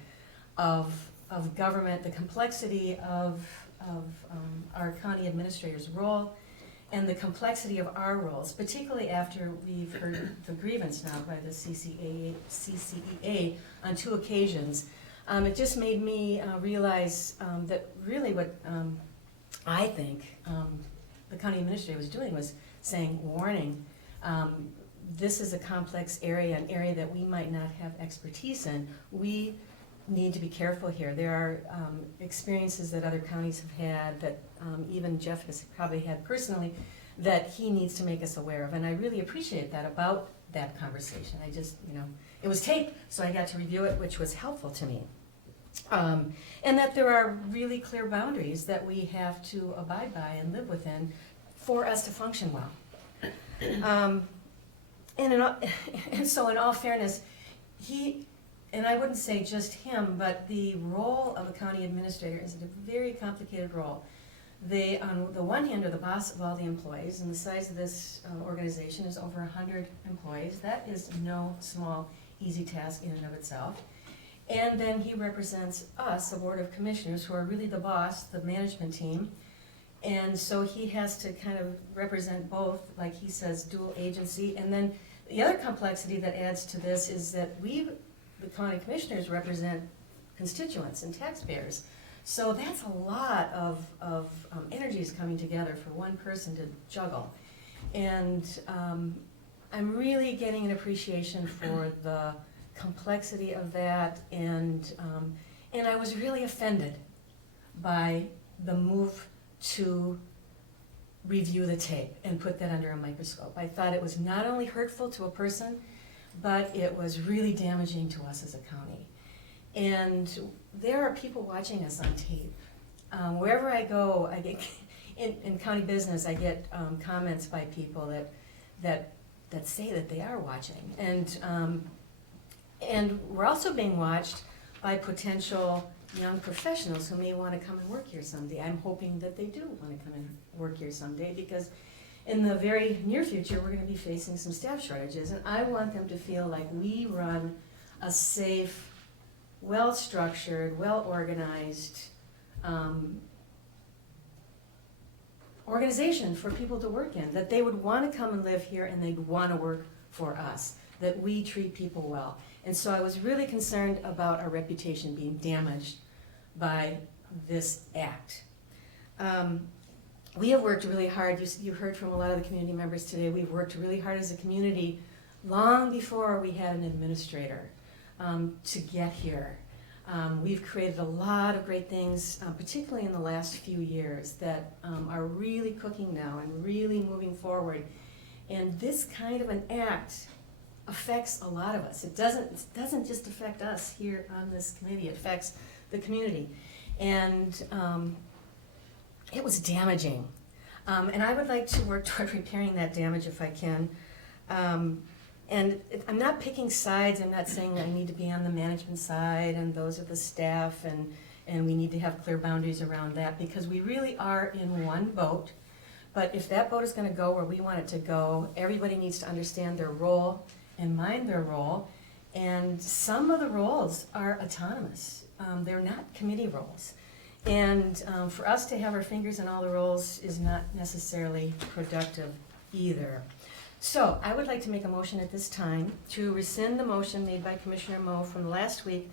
of government, the complexity of our county administrator's role, and the complexity of our roles, particularly after we've heard the grievance now by the CCEA on 2 occasions. It just made me realize that really what I think the county administrator was doing was saying, warning, this is a complex area, an area that we might not have expertise in. We need to be careful here. There are experiences that other counties have had, that even Jeff has probably had personally, that he needs to make us aware of. And I really appreciate that about that conversation. I just, it was taped, so I got to review it, which was helpful to me. And that there are really clear boundaries that we have to abide by and live within for us to function well. And so in all fairness, and I wouldn't say just him, but the role of a county administrator is a very complicated role. They, on the one hand, are the boss of all the employees, and the size of this organization is over 100 employees. That is no small, easy task in and of itself. And then he represents us, the Board of Commissioners, who are really the boss, the management team. And so he has to kind of represent both, like he says, dual agency. And then the other complexity that adds to this is that we, the county commissioners, represent constituents and taxpayers. So that's a lot of energies coming together for one person to juggle. And I'm really getting an appreciation for the complexity of that, and I was really offended by the move to review the tape and put that under a microscope. I thought it was not only hurtful to a person, but it was really damaging to us as a county. And there are people watching us on tape. Wherever I go, I get in county business, I get comments by people that say that they are watching. And we're also being watched by potential young professionals who may want to come and work here someday. I'm hoping that they do want to come and work here someday, because in the very near future, we're going to be facing some staff shortages, and I want them to feel like we run a safe, well-structured, well-organized organization for people to work in, that they would want to come and live here and they'd want to work for us, that we treat people well. And so I was really concerned about our reputation being damaged by this act. We have worked really hard. You heard from a lot of the community members today. We've worked really hard as a community long before we had an administrator to get here. We've created a lot of great things, particularly in the last few years, that are really cooking now and really moving forward. And this kind of an act affects a lot of us. It doesn't just affect us here on this committee. It affects the community. And it was damaging. And I would like to work toward repairing that damage if I can. And I'm not picking sides. I'm not saying I need to be on the management side and those of the staff, and we need to have clear boundaries around that, because we really are in one boat. But if that boat is going to go where we want it to go, everybody needs to understand their role and mind their role. And some of the roles are autonomous. They're not committee roles. And for us to have our fingers in all the roles is not necessarily productive either. So I would like to make a motion at this time to rescind the motion made by Commissioner Moe from last week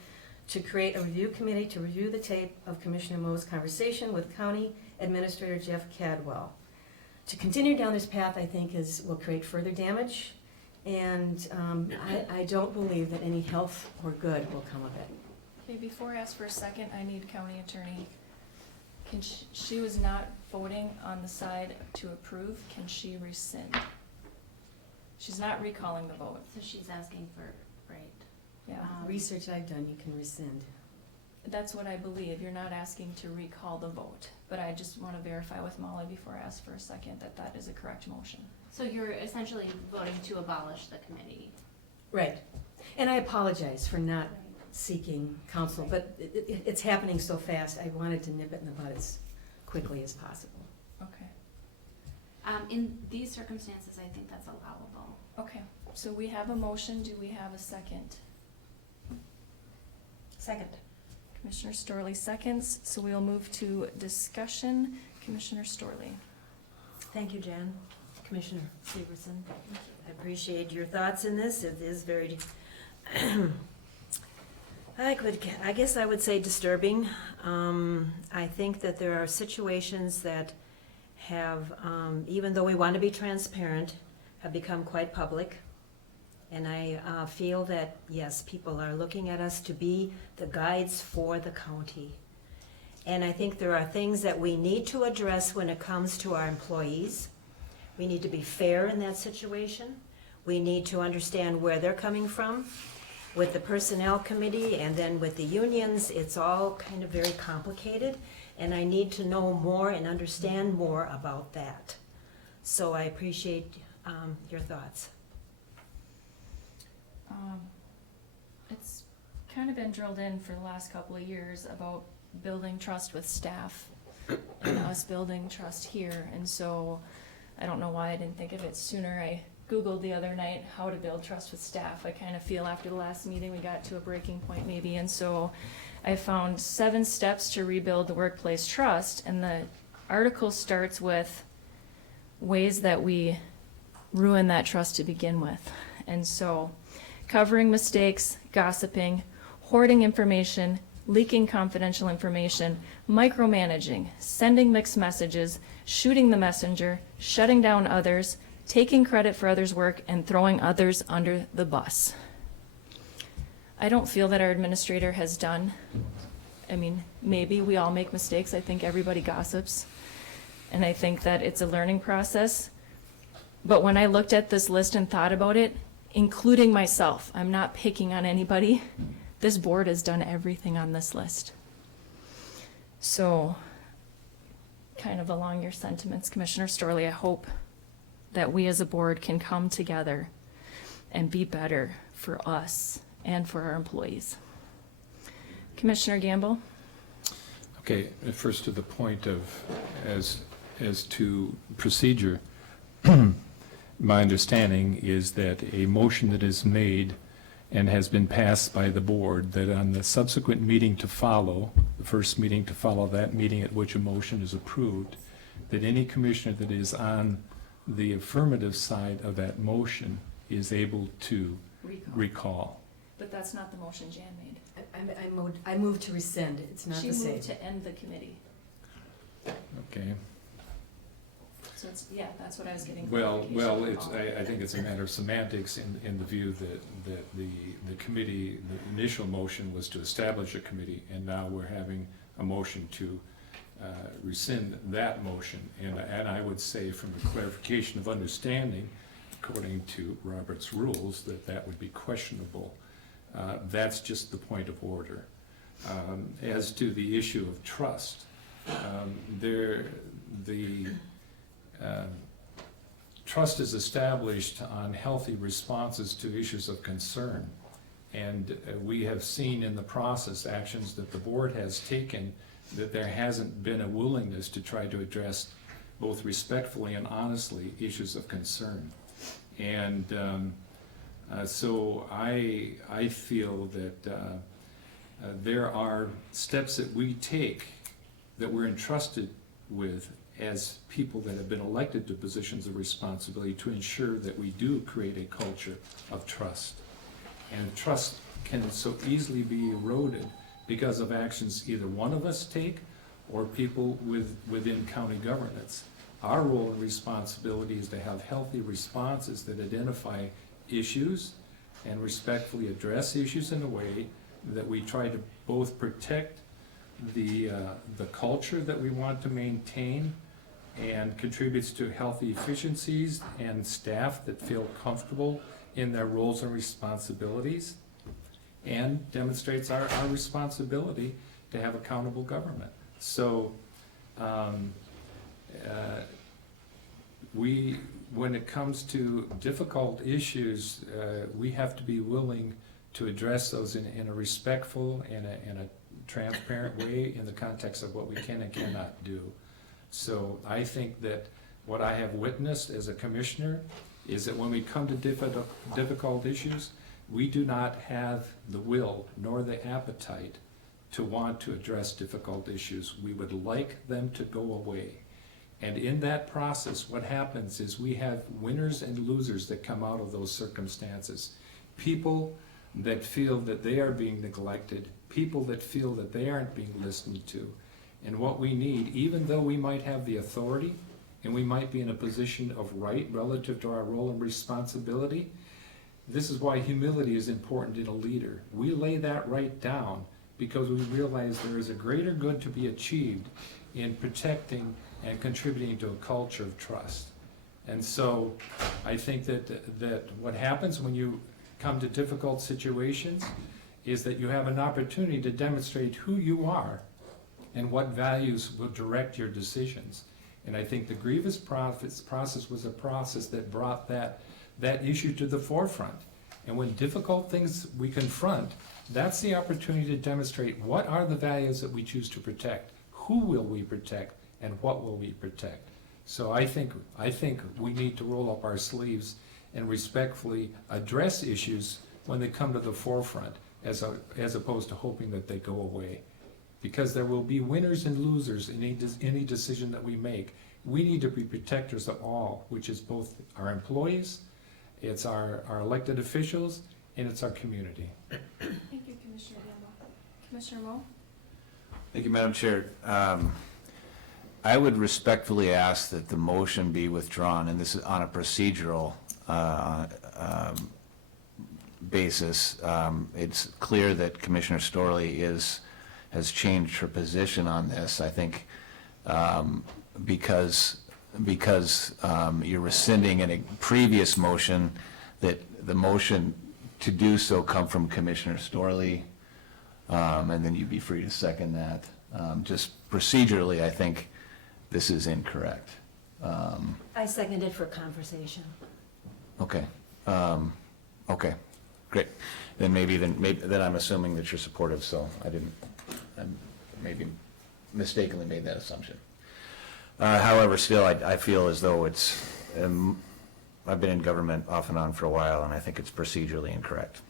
to create a review committee to review the tape of Commissioner Moe's conversation with County Administrator Jeff Cadwell. To continue down this path, I think, will create further damage, and I don't believe that any health or good will come of it. Okay, before I ask for a second, I need county attorney. She was not voting on the side to approve. Can she rescind? She's not recalling the vote. So she's asking for, right? Yeah, Research I've done, you can rescind. that's what I believe. You're not asking to recall the vote, but I just want to verify with Molly before I ask for a second that that is a correct motion. So you're essentially voting to abolish the committee. Right. And I apologize for not seeking counsel, but it's happening so fast, I wanted to nip it in the bud as quickly as possible. Okay. In these circumstances, I think that's allowable. Okay, so we have a motion, do we have a second? Second. Commissioner Storley seconds, so we'll move to discussion. Commissioner Storley. Thank you, Jan. Commissioner Severson, I appreciate your thoughts in this. It is very, I guess I would say disturbing. I think that there are situations that have, even though we want to be transparent, have become quite public. And I feel that, yes, people are looking at us to be the guides for the county. And I think there are things that we need to address when it comes to our employees. We need to be fair in that situation. We need to understand where they're coming from. With the personnel committee and then with the unions, it's all kind of very complicated. And I need to know more and understand more about that. So I appreciate your thoughts. It's kind of been drilled in for the last couple of years about building trust with staff and us building trust here. And so I don't know why I didn't think of it sooner. I Googled the other night how to build trust with staff. I kind of feel after the last meeting we got to a breaking point maybe. And so I found 7 steps to rebuild the workplace trust. And the article starts with ways that we ruin that trust to begin with. And so covering mistakes, gossiping, hoarding information, leaking confidential information, micromanaging, sending mixed messages, shooting the messenger, shutting down others, taking credit for others' work, and throwing others under the bus. I don't feel that our administrator has done, I mean, maybe we all make mistakes. I think everybody gossips. And I think that it's a learning process. But when I looked at this list and thought about it, including myself, I'm not picking on anybody. This board has done everything on this list. So, kind of along your sentiments, Commissioner Storley, I hope that we as a board can come together and be better for us and for our employees. Commissioner Gamble? Okay, first to the point of, as to procedure, my understanding is that a motion that is made and has been passed by the board, that on the subsequent meeting to follow, the first meeting to follow that meeting at which a motion is approved, that any commissioner that is on the affirmative side of that motion is able to recall. But that's not the motion Jan made. I moved to rescind. It's not She the same. moved to end the committee. Okay. So it's, yeah, that's what I was getting. Well, clarification it's, on. I think it's a matter of semantics in the view that the committee, the initial motion was to establish a committee, and now we're having a motion to rescind that motion. And I would say from the clarification of understanding, according to Robert's rules, that would be questionable. That's just the point of order. As to the issue of trust, trust is established on healthy responses to issues of concern. And we have seen in the process actions that the board has taken that there hasn't been a willingness to try to address both respectfully and honestly issues of concern. And so I feel that there are steps that we take that we're entrusted with as people that have been elected to positions of responsibility to ensure that we do create a culture of trust. And trust can so easily be eroded because of actions either one of us take or people within county governance. Our role and responsibility is to have healthy responses that identify issues and respectfully address issues in a way that we try to both protect the culture that we want to maintain and contributes to healthy efficiencies and staff that feel comfortable in their roles and responsibilities, and demonstrates our responsibility to have accountable government. So when it comes to difficult issues, we have to be willing to address those in a respectful and a transparent way in the context of what we can and cannot do. So I think that what I have witnessed as a commissioner is that when we come to difficult issues, we do not have the will nor the appetite to want to address difficult issues. We would like them to go away. And in that process, what happens is we have winners and losers that come out of those circumstances. People that feel that they are being neglected, people that feel that they aren't being listened to. And what we need, even though we might have the authority and we might be in a position of right relative to our role and responsibility, this is why humility is important in a leader. We lay that right down because we realize there is a greater good to be achieved in protecting and contributing to a culture of trust. And so I think that what happens when you come to difficult situations is that you have an opportunity to demonstrate who you are and what values will direct your decisions. And I think the grievous process was a process that brought that issue to the forefront. And when difficult things we confront, that's the opportunity to demonstrate what are the values that we choose to protect, who will we protect, and what will we protect. So I think we need to roll up our sleeves and respectfully address issues when they come to the forefront, as opposed to hoping that they go away. Because there will be winners and losers in any decision that we make. We need to be protectors of all, which is both our employees, it's our elected officials, and it's our community. Thank you, Commissioner Gamble. Commissioner Moe? Thank you, Madam Chair. I would respectfully ask that the motion be withdrawn, and this is on a procedural basis. It's clear that Commissioner Storley has changed her position on this. I think because you're rescinding in a previous motion, that the motion to do so come from Commissioner Storley, and then you'd be free to second that. Just procedurally, I think this is incorrect. I seconded for conversation. Okay. Okay. Great. Then maybe I'm assuming that you're supportive, so I maybe mistakenly made that assumption. However, still, I feel as though it's, I've been in government off and on for a while, and I think it's procedurally incorrect.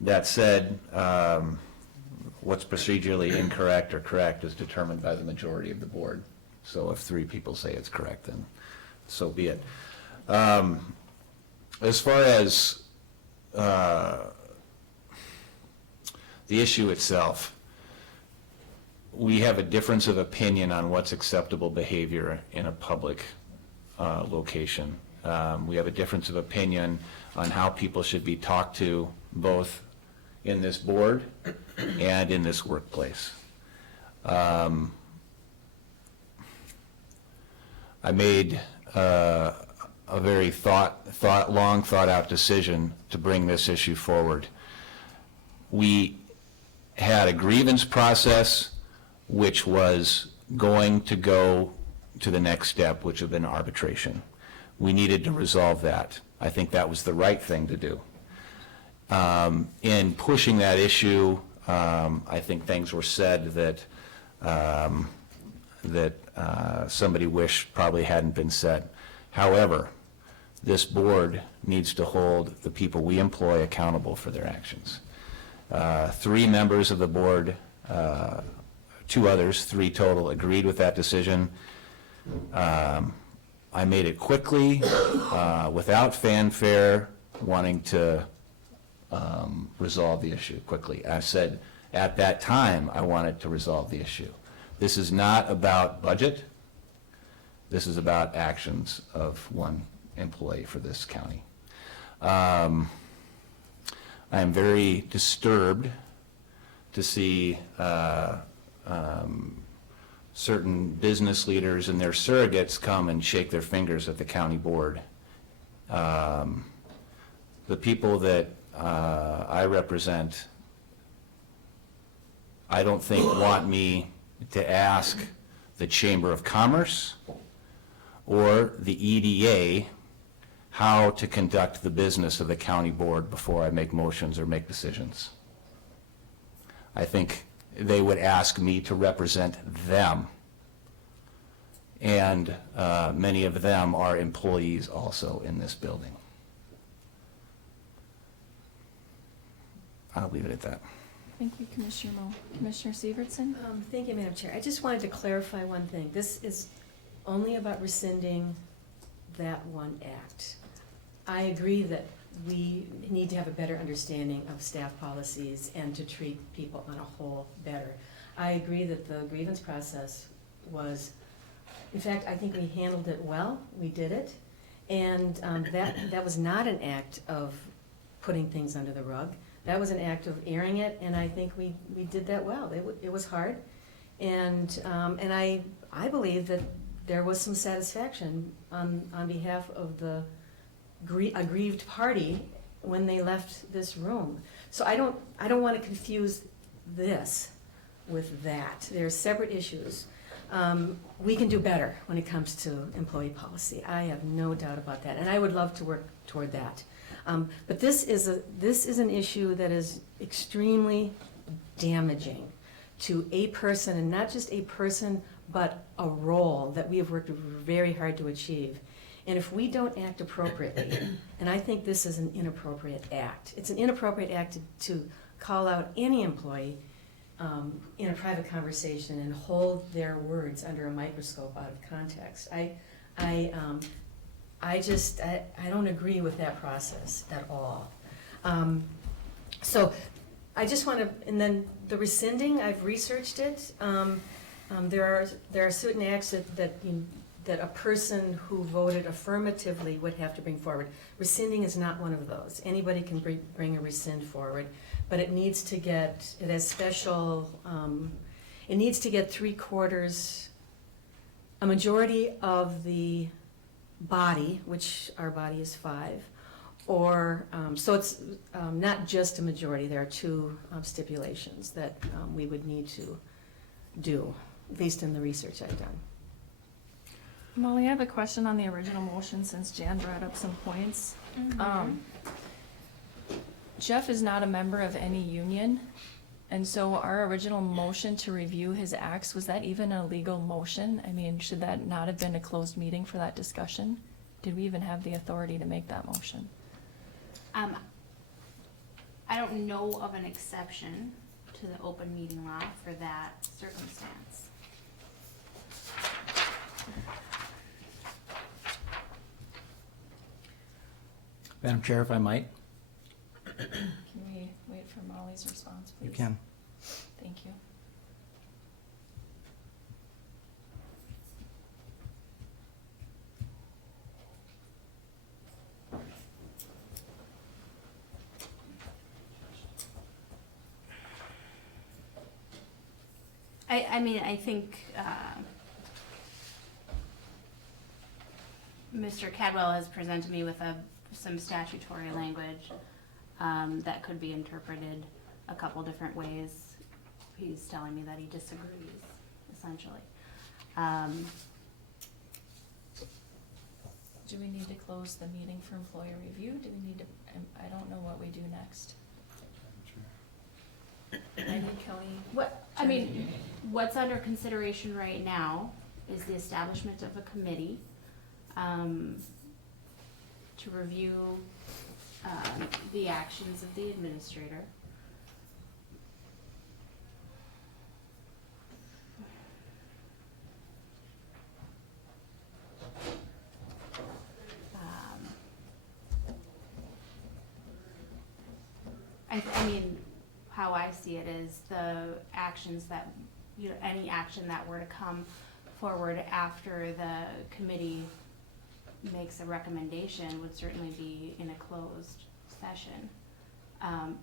That said, what's procedurally incorrect or correct is determined by the majority of the board. So if 3 people say it's correct, then so be it. As far as the issue itself, we have a difference of opinion on what's acceptable behavior in a public location. We have a difference of opinion on how people should be talked to, both in this board and in this workplace. I made a very long thought out decision to bring this issue forward. We had a grievance process which was going to go to the next step, which had been arbitration. We needed to resolve that. I think that was the right thing to do. In pushing that issue, I think things were said that somebody wished probably hadn't been said. However, this board needs to hold the people we employ accountable for their actions. 3 members of the board, 2 others, 3 total, agreed with that decision. I made it quickly, without fanfare, wanting to resolve the issue quickly. I said at that time I wanted to resolve the issue. This is not about budget. This is about actions of one employee for this county. I am very disturbed to see certain business leaders and their surrogates come and shake their fingers at the county board. The people that I represent, I don't think want me to ask the Chamber of Commerce or the EDA how to conduct the business of the county board before I make motions or make decisions. I think they would ask me to represent them. And many of them are employees also in this building. I'll leave it at that. Thank you, Commissioner Moe. Commissioner Severson? Thank you, Madam Chair. I just wanted to clarify one thing. This is only about rescinding that one act. I agree that we need to have a better understanding of staff policies and to treat people on a whole better. I agree that the grievance process was, in fact, I think we handled it well. We did it. And that was not an act of putting things under the rug. That was an act of airing it, and I think we did that well. It was hard, and I believe that there was some satisfaction on behalf of the aggrieved party when they left this room. So I don't want to confuse this with that. They're separate issues. We can do better when it comes to employee policy. I have no doubt about that, and I would love to work toward that. But this is an issue that is extremely damaging to a person, and not just a person, but a role that we have worked very hard to achieve. And if we don't act appropriately, and I think this is an inappropriate act, it's an inappropriate act to call out any employee in a private conversation and hold their words under a microscope out of context. I don't agree with that process at all. So I just want to, and then the rescinding, I've researched it. There are certain acts that a person who voted affirmatively would have to bring forward. Rescinding is not one of those. Anybody can bring a rescind forward, but it needs to get, it has special, it needs to get 3/4, a majority of the body, which our body is 5, or, so it's not just a majority. There are 2 stipulations that we would need to do, based on the research I've done. Molly, I have a question on the original motion since Jan brought up some points. Jeff is not a member of any union, and so our original motion to review his acts, was that even a legal motion? I mean, should that not have been a closed meeting for that discussion? Did we even have the authority to make that motion? I don't know of an exception to the open meeting law for that circumstance. Madam Chair, if I might? Can we wait for Molly's response, please? You can. Thank you. I mean, I think Mr. Cadwell has presented me with some statutory language that could be interpreted a couple different ways. He's telling me that he disagrees, essentially. Do we need to close the meeting for employee review? Do we need to, I don't know what we do next. I need Kelly. What's under consideration right now is the establishment of a committee to review the actions of the administrator. I mean, how I see it is the actions that, any action that were to come forward after the committee makes a recommendation would certainly be in a closed session.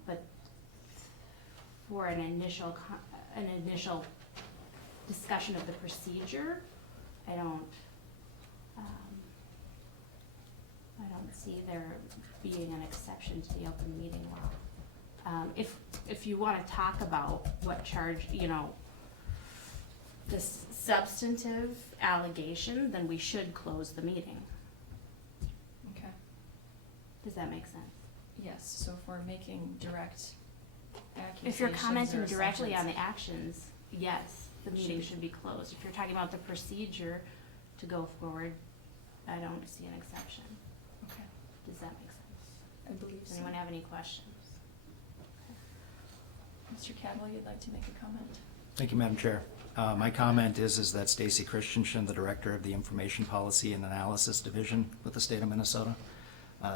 But for an initial discussion of the procedure, I don't see there being an exception to the open meeting law. If you want to talk about what charge, this substantive allegation, then we should close the meeting. Okay. Does that make sense? Yes, so if we're making direct accusations If you're commenting or directly on assumptions. the actions, yes, the meeting should be closed. If you're talking about the procedure to go forward, I don't see an exception. Okay, Does that make sense? I believe Does so. anyone have any questions? Mr. Cadwell, you'd like to make a comment? Thank you, Madam Chair. My comment is that Stacy Christensen, the Director of the Information Policy and Analysis Division with the state of Minnesota,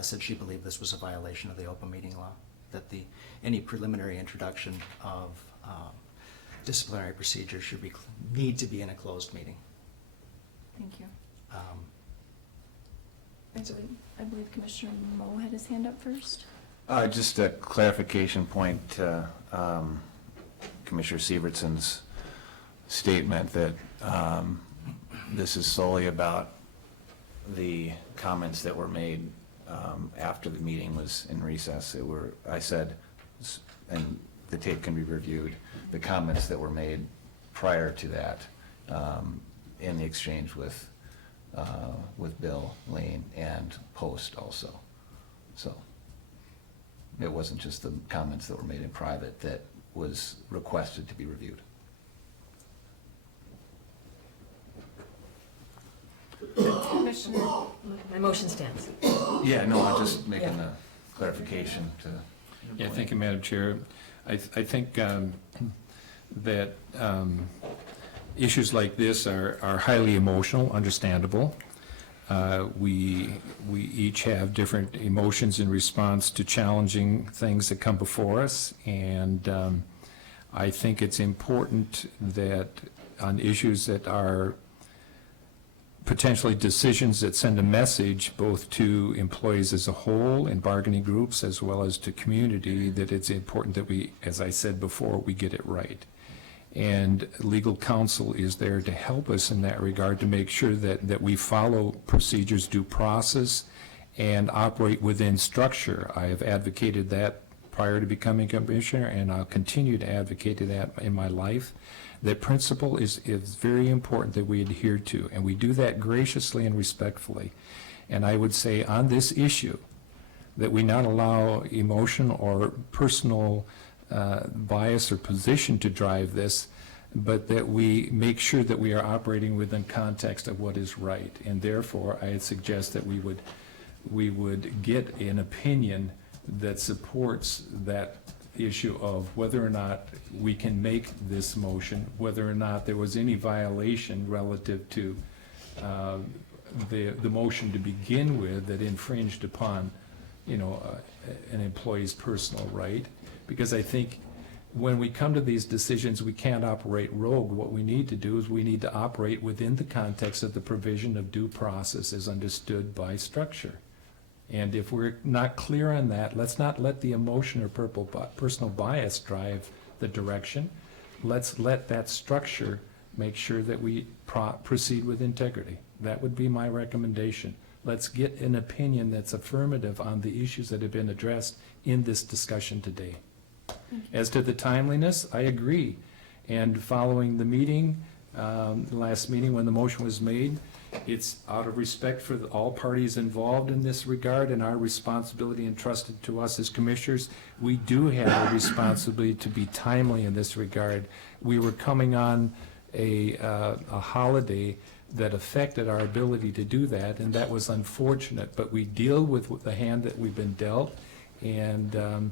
said she believed this was a violation of the open meeting law, that any preliminary introduction of disciplinary procedure need to be in a closed meeting. Thank you. Um, I believe Commissioner Moe had his hand up first. Just a clarification point to Commissioner Sievertson's statement that this is solely about the comments that were made after the meeting was in recess. I said, and the tape can be reviewed, the comments that were made prior to that in the exchange with Bill Lane and Post also. So it wasn't just the comments that were made in private that was requested to be reviewed. Commissioner, My motion stands. Yeah, no, I'm just making a clarification to. Yeah, thank you, Madam Chair. I think that issues like this are highly emotional, understandable. We each have different emotions in response to challenging things that come before us, and I think it's important that on issues that are potentially decisions that send a message both to employees as a whole and bargaining groups as well as to community, that it's important that we, as I said before, we get it right. And legal counsel is there to help us in that regard, to make sure that we follow procedures, due process, and operate within structure. I have advocated that prior to becoming commissioner, and I'll continue to advocate that in my life. That principle is very important that we adhere to, and we do that graciously and respectfully. And I would say on this issue, that we not allow emotion or personal bias or position to drive this, but that we make sure that we are operating within context of what is right. And therefore, I suggest that we would get an opinion that supports that issue of whether or not we can make this motion, whether or not there was any violation relative to the motion to begin with that infringed upon, an employee's personal right. Because I think when we come to these decisions, we can't operate rogue. What we need to do is we need to operate within the context of the provision of due process as understood by structure. And if we're not clear on that, let's not let the emotion or personal bias drive the direction. Let's let that structure make sure that we proceed with integrity. That would be my recommendation. Let's get an opinion that's affirmative on the issues that have been addressed in this discussion today. As to the timeliness, I agree. And following the meeting, the last meeting when the motion was made, it's out of respect for all parties involved in this regard and our responsibility entrusted to us as commissioners. We do have a responsibility to be timely in this regard. We were coming on a holiday that affected our ability to do that, and that was unfortunate. But we deal with the hand that we've been dealt, and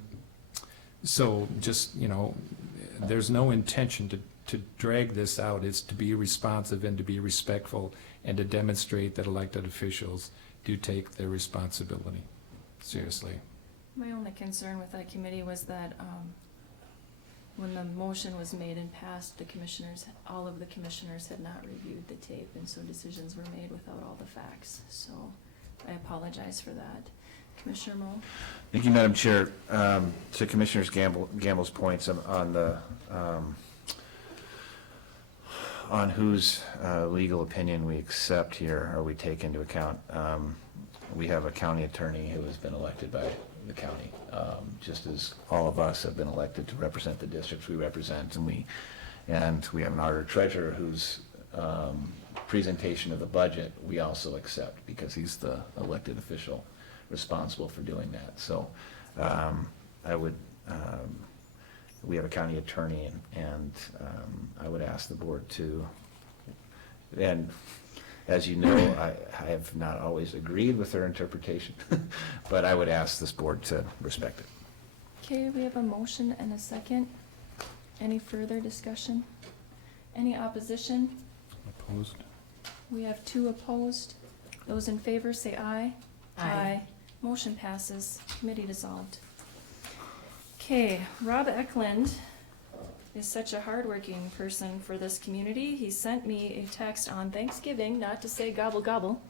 so just, there's no intention to drag this out. It's to be responsive and to be respectful and to demonstrate that elected officials do take their responsibility seriously. my only concern with that committee was that when the motion was made and passed, all of the commissioners had not reviewed the tape, and so decisions were made without all the facts. So I apologize for that. Commissioner Moe? Thank you, Madam Chair. To Commissioner Gamble's points on whose legal opinion we accept here or we take into account. We have a county attorney who has been elected by the county, just as all of us have been elected to represent the districts we represent, and we have an auditor treasurer whose presentation of the budget we also accept because he's the elected official responsible for doing that. So I would, we have a county attorney, and I would ask the board to, and as you know, I have not always agreed with their interpretation, but I would ask this board to respect it. Okay, we have a motion and a second. Any further discussion? Any opposition? Opposed? We have 2 opposed. Those in favor say aye. Aye. Motion passes. Committee dissolved. Okay, Rob Eklund is such a hardworking person for this community. He sent me a text on Thanksgiving, not to say gobble gobble.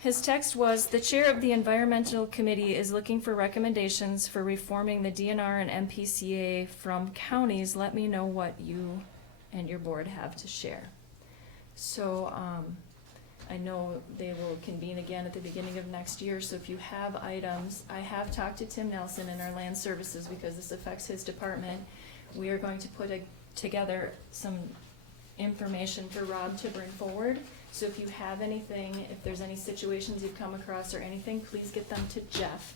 His text was, "The chair of the environmental committee is looking for recommendations for reforming the DNR and MPCA from counties. Let me know what you and your board have to share." So, I know they will convene again at the beginning of next year, so if you have items, I have talked to Tim Nelson in our land services because this affects his department. We are going to put together some information for Rob to bring forward. So if you have anything, if there's any situations you've come across or anything, please get them to Jeff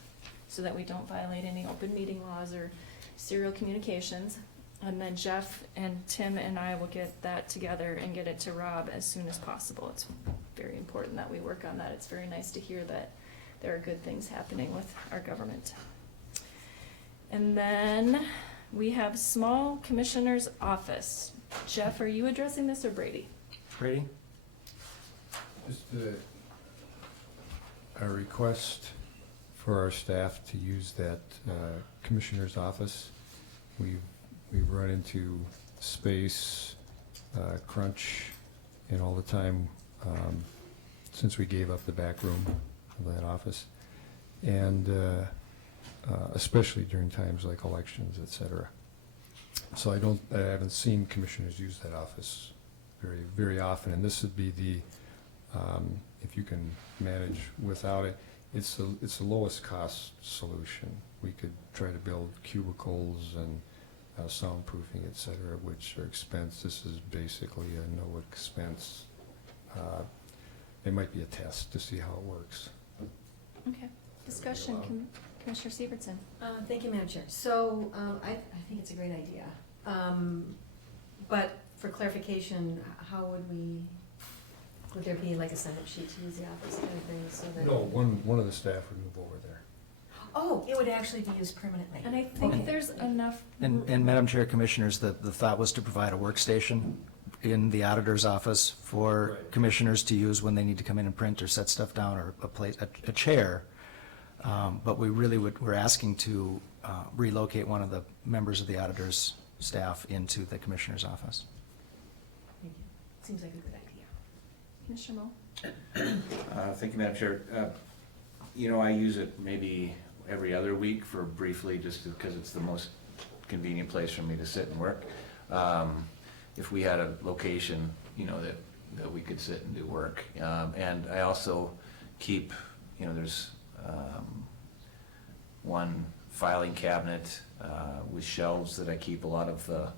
so that we don't violate any open meeting laws or serial communications. And then Jeff and Tim and I will get that together and get it to Rob as soon as possible. It's very important that we work on that. It's very nice to hear that there are good things happening with our government. And then we have small commissioner's office. Jeff, are you addressing this or Brady? Brady? Just a request for our staff to use that commissioner's office. We've run into space crunch and all the time since we gave up the back room of that office, and especially during times like elections, et cetera. So I haven't seen commissioners use that office very often, and this would be the if you can manage without it, it's the lowest cost solution. We could try to build cubicles and soundproofing, et cetera, which are expense. This is basically a no expense. It might be a test to see how it works. Okay. Discussion, Commissioner Severson. Thank you, Madam Chair. So, I think it's a great idea. But for clarification, how would there be like a sign-up sheet to use the office kind of thing so that? No, one of the staff would move over there. Oh, it would actually be used permanently. And I think there's enough. And Madam Chair, Commissioners, the thought was to provide a workstation in the auditor's office for commissioners to use when they need to come in and print or set stuff down, or a chair. But we're asking to relocate one of the members of the auditor's staff into the commissioner's office. Thank you. Seems like a good idea. Commissioner Moe? Thank you, Madam Chair. I use it maybe every other week for briefly, just because it's the most convenient place for me to sit and work. If we had a location, that we could sit and do work. And I also keep, there's one filing cabinet with shelves that I keep a lot of the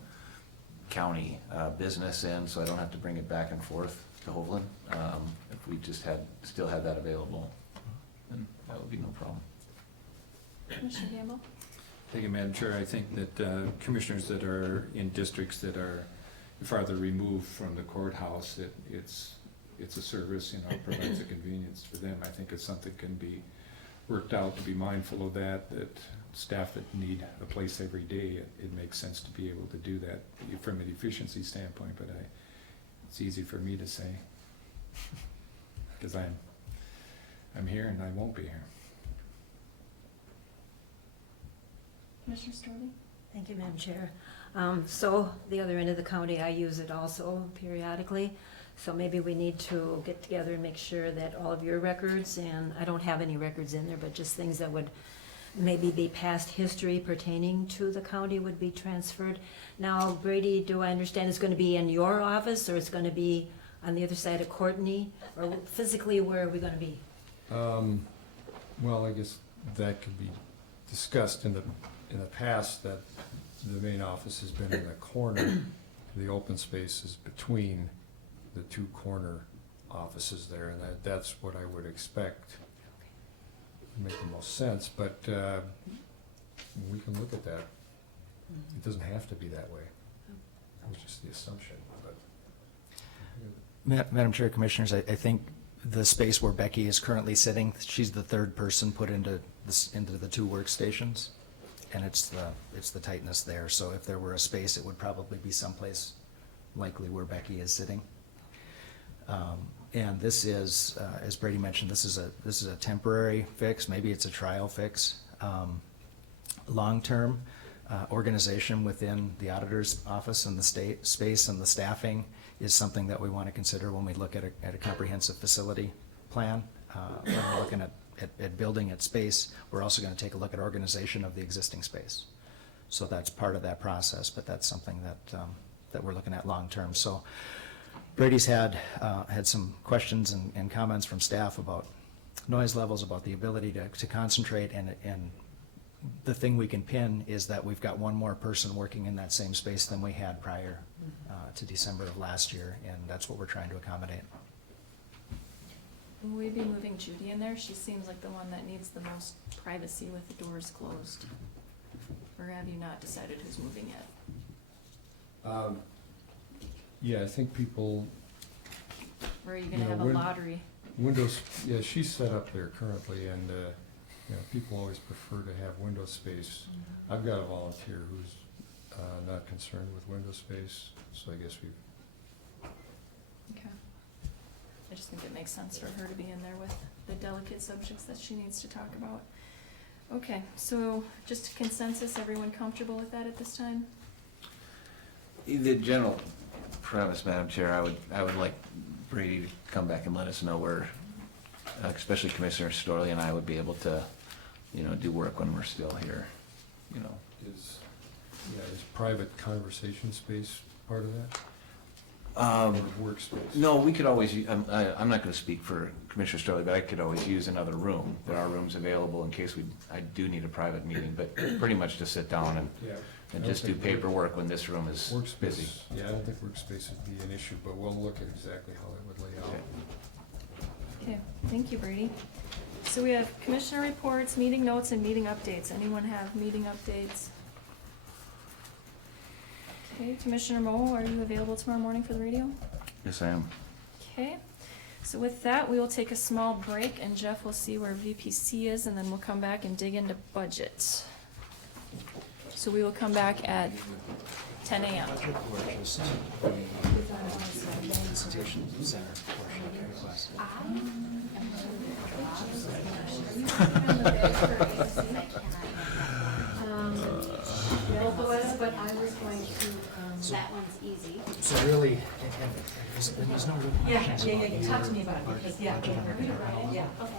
county business in, so I don't have to bring it back and forth to Hovland. If we just still had that available, then that would be no problem. Commissioner Gamble? Thank you, Madam Chair. I think that commissioners that are in districts that are farther removed from the courthouse, it's a service, provides a convenience for them. I think it's something can be worked out to be mindful of that staff that need a place every day, it makes sense to be able to do that from an efficiency standpoint, but it's easy for me to say because I'm here and I won't be here. Commissioner Storley? Thank you, Madam Chair. So the other end of the county, I use it also periodically. So maybe we need to get together and make sure that all of your records, and I don't have any records in there, but just things that would maybe be past history pertaining to the county would be transferred. Now, Brady, do I understand it's going to be in your office, or it's going to be on the other side of Courtney? Or physically, where are we going to be? Well, I guess that could be discussed in the past, that the main office has been in the corner. The open space is between the two corner offices there, and that's what I would expect. make the most sense, but we can look at that. It doesn't have to be that way. It was just the assumption, but. Madam Chair, Commissioners, I think the space where Becky is currently sitting, she's the third person put into the two workstations, and it's the tightness there. So if there were a space, it would probably be someplace likely where Becky is sitting. And this is, as Brady mentioned, this is a temporary fix. Maybe it's a trial fix. Long-term organization within the auditor's office and the state space and the staffing is something that we want to consider when we look at a comprehensive facility plan. When we're looking at building at space, we're also going to take a look at organization of the existing space. So that's part of that process, but that's something that we're looking at long-term. So Brady's had some questions and comments from staff about noise levels, about the ability to concentrate, and the thing we can pin is that we've got one more person working in that same space than we had prior to December of last year, and that's what we're trying to accommodate. Will we be moving Judy in there? She seems like the one that needs the most privacy with the doors closed. Or have you not decided who's moving yet? Yeah, I think people, Or are you gonna You know, have a when- lottery? Windows, yeah, she's set up there currently, and, people always prefer to have window space. I've got a volunteer who's not concerned with window space, so I guess Okay. I just think it makes sense for her to be in there with the delicate subjects that she needs to talk about. Okay, so just consensus, everyone comfortable with that at this time? The general premise, Madam Chair, I would like Brady to come back and let us know where, especially Commissioner Storley and I would be able to, do work when we're still here, is private conversation space part of that? Um, Or workspace? No, we could always, I'm not gonna speak for Commissioner Storley, but I could always use another room. There are rooms available in case I do need a private meeting, but pretty much to sit down and Yeah. and I don't just do think paperwork when this room is busy. Workspace, yeah, I don't think workspace would be an issue, but we'll look at exactly how it would lay out. Okay, thank you, Brady. So we have commissioner reports, meeting notes, and meeting updates. Anyone have meeting updates? Okay, Commissioner Moe, are you available tomorrow morning for the radio? Yes, I am. Okay, so with that, we will take a small break, and Jeff will see where VPC is, and then we'll come back and dig into budget. So we will come back at 10 a.m. Institution center portion of the request. Both of us, but I was going to, that one's easy. So really, there's no real questions about Yeah, talk to me about it, because, yeah. Yeah. Okay.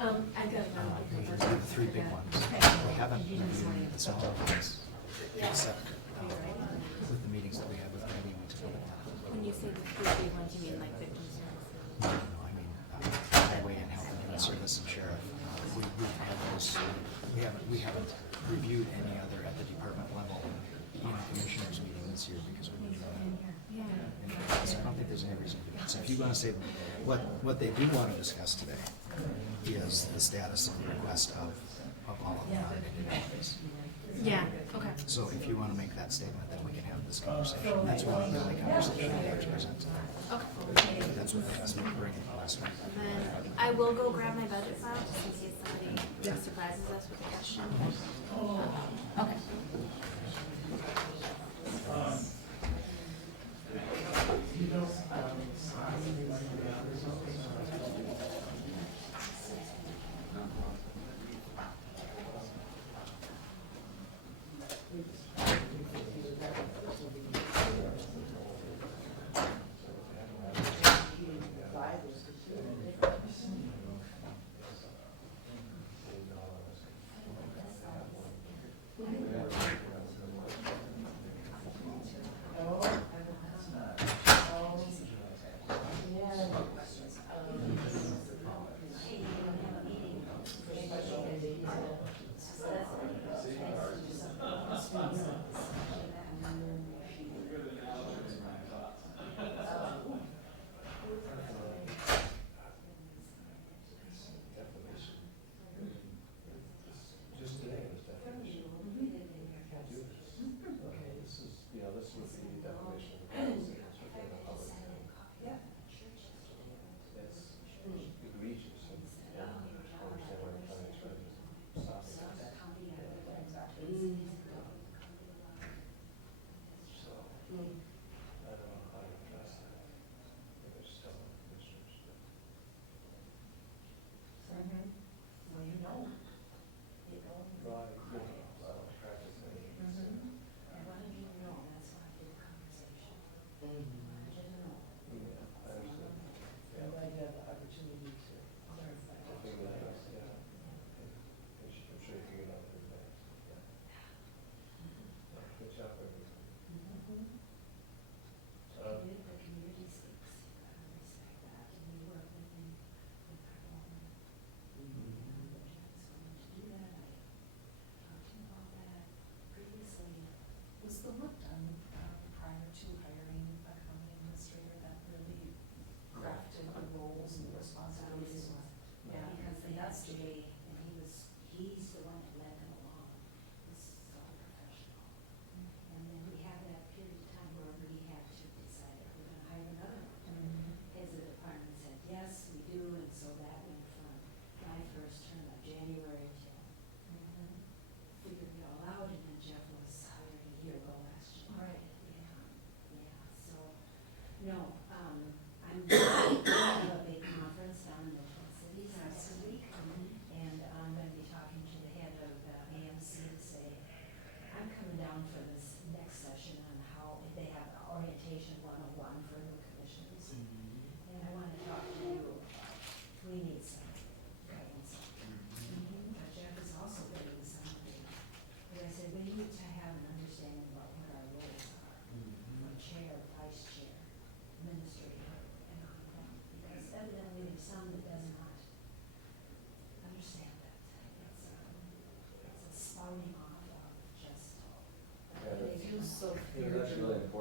I've got the three big ones. We haven't reviewed the smaller ones, except with the meetings that we had with Penny, we took a look at it. When you say the three big ones, you mean like victim services? No, I mean, highway and health and human service and sheriff. We've had those, we haven't reviewed any other at the department level in commissioners meeting this year because we didn't know. So I don't think there's any reason to do that. So if you want to say, what they do want to discuss today is the status and request of all of the audited entities. Yeah, okay. So if you want to make that statement, then we can have this conversation. That's one of the only conversation we have to present tonight. Okay. That's what they asked me to bring in last week. And then I will go grab my budget file just in case somebody surprises us with a question. Okay.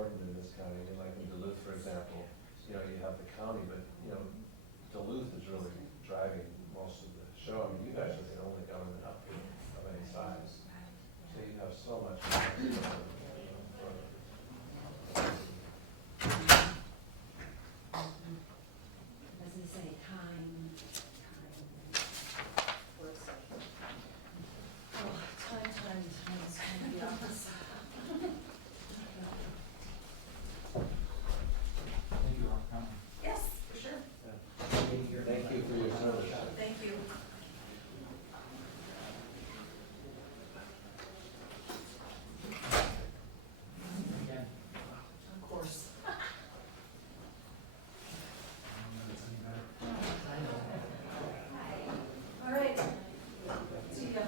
important in this county. I mean, like in Duluth, for example, you know, you have the county, but, you know, Duluth is really driving most of the show. I mean, you guys are the only government up here of any size. So you have so much. As they say, time. Works. Oh, time is kind of the office. Thank you all for coming. Yes, for sure. Thank you for your service. Thank you. Of course. All right. See ya.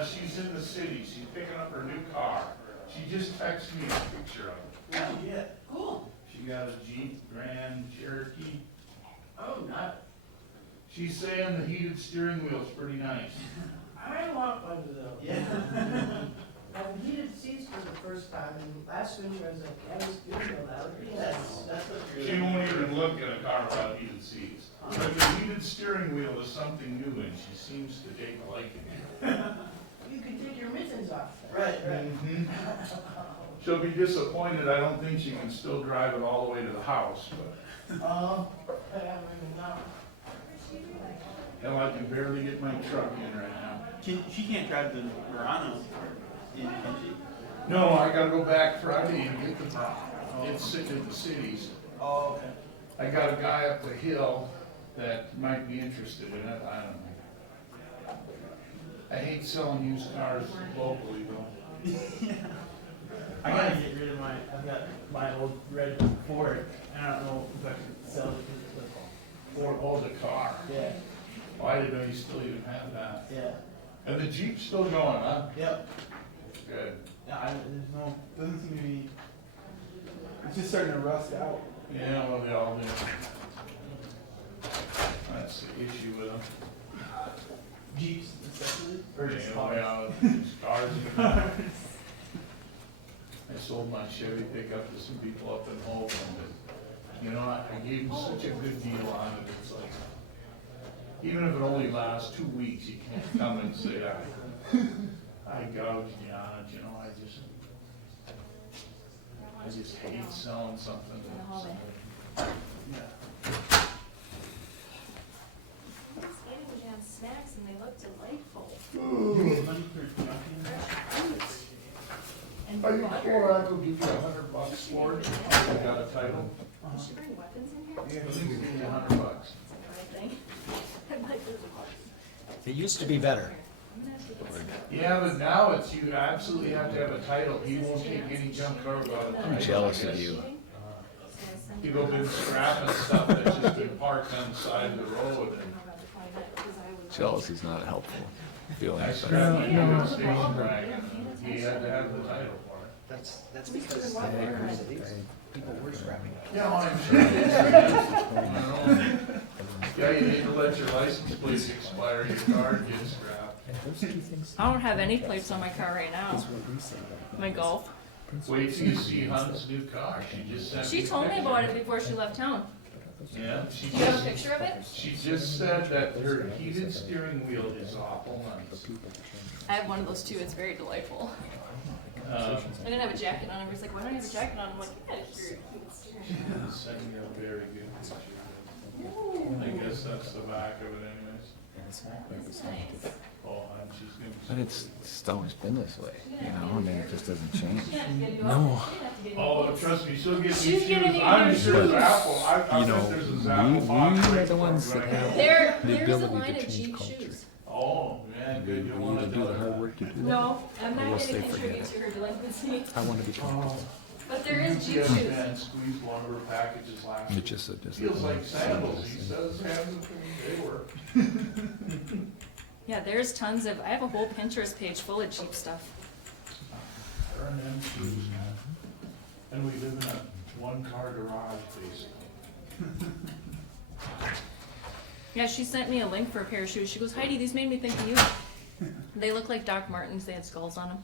She's in the city, she's picking up her new car. She just texted me a picture of it. Oh, yeah, cool. She got a Jeep Grand Cherokee. Oh, nice. She's saying the heated steering wheel's pretty nice. I want one of those. Yeah. I've heated seats for the first time, and last winter I was like, I was doing that would be nice. That's what you're. She won't even look at a car without heated seats. But the heated steering wheel is something new and she seems to take a liking to it. You could take your mittens off. Mhm. She'll be disappointed, I don't think she can still drive it all the way to the house, but Oh, I don't even know. hell, I can barely get my truck in right now. She can't drive the Murano, can she? No, I gotta go back Friday and get the truck. It's sitting at the cities. Oh, okay. I got a guy up the hill that might be interested in it, I don't know. I hate selling used cars locally though. I gotta get rid of I've got my old red Ford, and I don't know if I can sell it because it's Ford owns a car. Yeah. Why did I still even have that? Yeah. And the Jeep's still going, huh? Yep. Good. Yeah, doesn't seem to be, it's just starting to rust out. Yeah, well, they all do. That's the issue with them. Jeeps especially, or just Yeah, cars? well, just cars. I sold my Chevy pickup to some people up in Holcomb, but, you know, I gave them such a good deal on it, it's like, even if it only lasts 2 weeks, you can't come and say, I gouged you on it, you know, I just hate selling something. I was getting jam snacks and they look delightful. Money for junking? Fresh fruits. Are you sure I could give you $100 for it? I got a title. Did she bring weapons in here? Yeah, please give me $100. It used to be better. Yeah, but now it's, you absolutely have to have a title. He won't take any junk car without a title. I'm jealous of you. People been scrapping stuff that's just been parked on the side of the road. And Jealousy's not a helpful feeling. I scrapped my new station wagon. He had to have the title for it. That's because I agree that these people were scrapping it. Yeah, well, I'm sure. I know. Yeah, you need to let your license plates expire, your car gets scrapped. I don't have any plates on my car right now. My Golf. Wait till you see Hunt's new car. She just sent She me told me pictures. about it before she left town. Yeah, Do you have a picture of it? She just said that her heated steering wheel is awful nice. I have one of those too. It's very delightful. I didn't have a jacket on. Everybody's like, why don't you have a jacket on? I'm like, yeah, you're Sent me a very good picture. I guess that's the back of it anyways. nice. Oh, and she's gonna. But it's always been this way, you know, I mean, it just doesn't change. No. Oh, trust me, she'll get me She's shoes. getting me I'm shoes. sure Zapple, I You bet know, there's a we Zapple box. are right the ones for that it right have There, the there's a ability line to of change Jeep culture. shoes. now. Oh, man, good, you Will wanna you do the hard work to do that? No, I'm Or will not getting they forget contribute to her delinquency. I want to be comfortable. But there is Jeep Yes, shoes. man, squeezed lumber packages last It week. just, Feels like sandals, he says, haven't they work? Yeah, there's tons of, I have a whole Pinterest page full of Jeep stuff. Burn them shoes, man. And we live in a one-car garage, basically. Yeah, she sent me a link for a pair of shoes. She goes, Heidi, these made me think of you. They look like Doc Martens. They had skulls on them.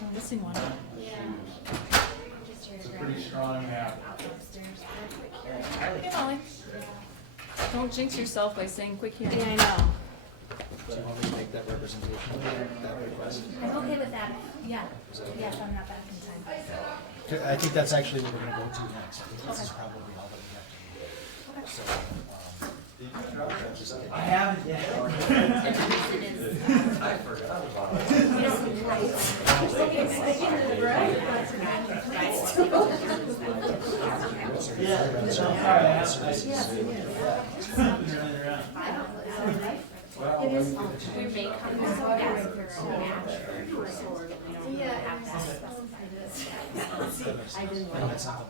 I'm missing one. It's a pretty strong habit. Hey, Molly. Don't jinx yourself by saying quick hearing. Yeah, I know. Do you want me to make that representation, that request? I'm okay with that, yeah, yeah, if I'm not back in time. I think that's actually what we're gonna go to next. I think this is probably all that we have to do. So, just I haven't yet. I forgot about it. It is, we may come as a gas for a match, so we don't have to specify this. I didn't know. That's not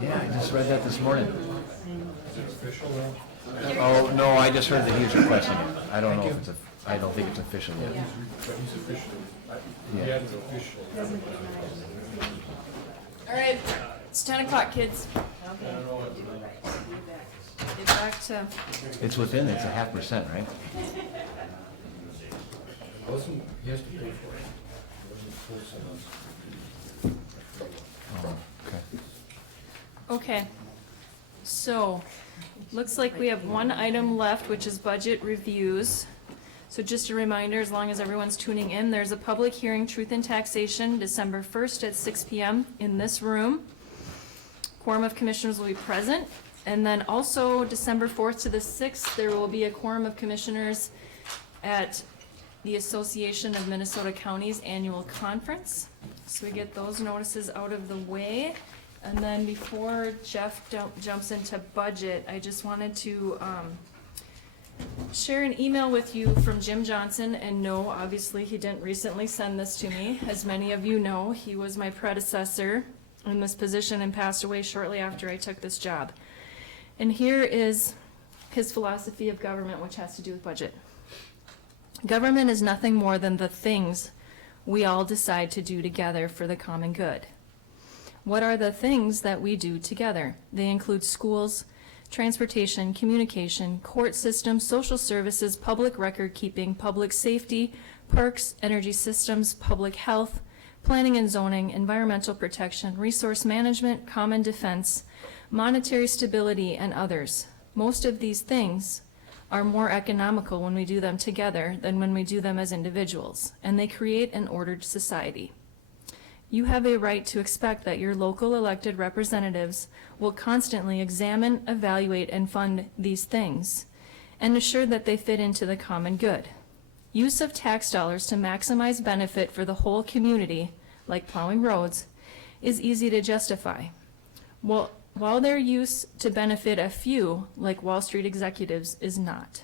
Yeah, I just read that this morning. Oh, no, I just heard that he's requesting it. I don't know if it's, I don't think it's official yet. Yeah. All right, it's 10 o'clock, kids. Get back to, It's within, it's a 0.5%, right? Wasn't, he has to pay for it. Wasn't full sentence. Oh, okay. okay. So, looks like we have one item left, which is budget reviews. So just a reminder, as long as everyone's tuning in, there's a public hearing, Truth in Taxation, December 1st at 6 p.m. in this room. Quorum of commissioners will be present. And then also December 4th to the 6th, there will be a quorum of commissioners at the Association of Minnesota Counties Annual Conference. So we get those notices out of the way. And then before Jeff jumps into budget, I just wanted to share an email with you from Jim Johnson. And no, obviously he didn't recently send this to me. As many of you know, he was my predecessor in this position and passed away shortly after I took this job. And here is his philosophy of government, which has to do with budget. Government is nothing more than the things we all decide to do together for the common good. What are the things that we do together? They include schools, transportation, communication, court systems, social services, public record keeping, public safety, parks, energy systems, public health, planning and zoning, environmental protection, resource management, common defense, monetary stability, and others. Most of these things are more economical when we do them together than when we do them as individuals, and they create an ordered society. You have a right to expect that your local elected representatives will constantly examine, evaluate, and fund these things, and assure that they fit into the common good. Use of tax dollars to maximize benefit for the whole community, like plowing roads, is easy to justify. While their use to benefit a few, like Wall Street executives, is not.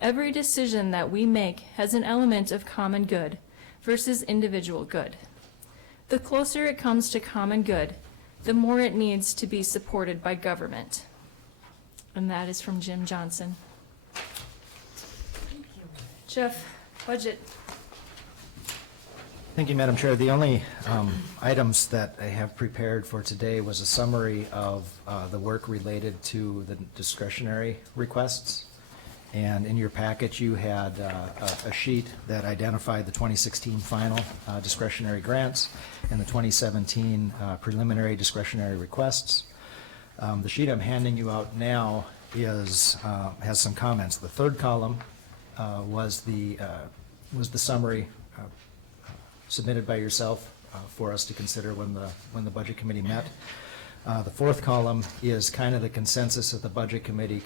Every decision that we make has an element of common good versus individual good. The closer it comes to common good, the more it needs to be supported by government. And that is from Jim Johnson. Jeff, budget. Thank you, Madam Chair. The only items that I have prepared for today was a summary of the work related to the discretionary requests. And in your packet, you had a sheet that identified the 2016 final discretionary grants and the 2017 preliminary discretionary requests. The sheet I'm handing you out now has some comments. The third column was the summary submitted by yourself for us to consider when the Budget Committee met. The fourth column is kind of the consensus of the Budget Committee,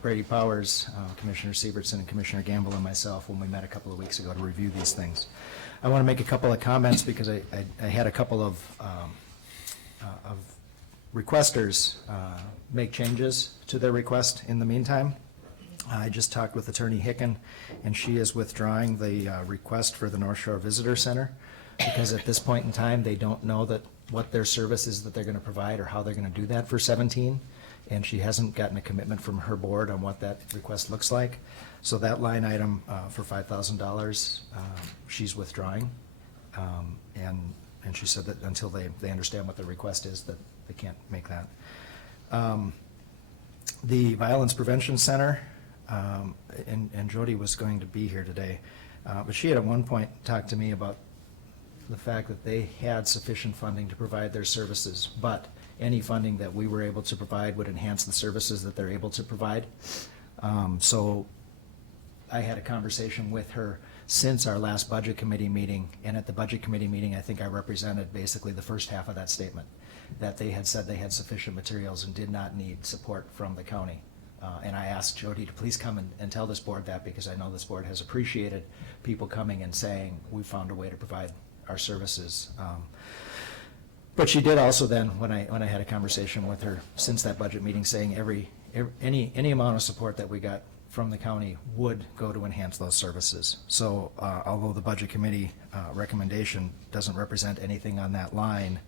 Brady Powers, Commissioner Siebertson, and Commissioner Gamble, and myself when we met a couple of weeks ago to review these things. I want to make a couple of comments because I had a couple of requesters make changes to their request in the meantime. I just talked with Attorney Hicken, and she is withdrawing the request for the North Shore Visitor Center because at this point in time, they don't know what their services that they're going to provide or how they're going to do that for 17. And she hasn't gotten a commitment from her board on what that request looks like. So that line item for $5,000, she's withdrawing. And she said that until they understand what the request is, that they can't make that. The Violence Prevention Center, and Jody was going to be here today, but she had at one point talked to me about the fact that they had sufficient funding to provide their services, but any funding that we were able to provide would enhance the services that they're able to provide. So I had a conversation with her since our last Budget Committee meeting, and at the Budget Committee meeting, I think I represented basically the first half of that statement, that they had said they had sufficient materials and did not need support from the county. And I asked Jody to please come and tell this board that, because I know this board has appreciated people coming and saying, we found a way to provide our services. But she did also then, when I had a conversation with her since that budget meeting, saying any amount of support that we got from the county would go to enhance those services. So although the Budget Committee recommendation doesn't represent anything on that line,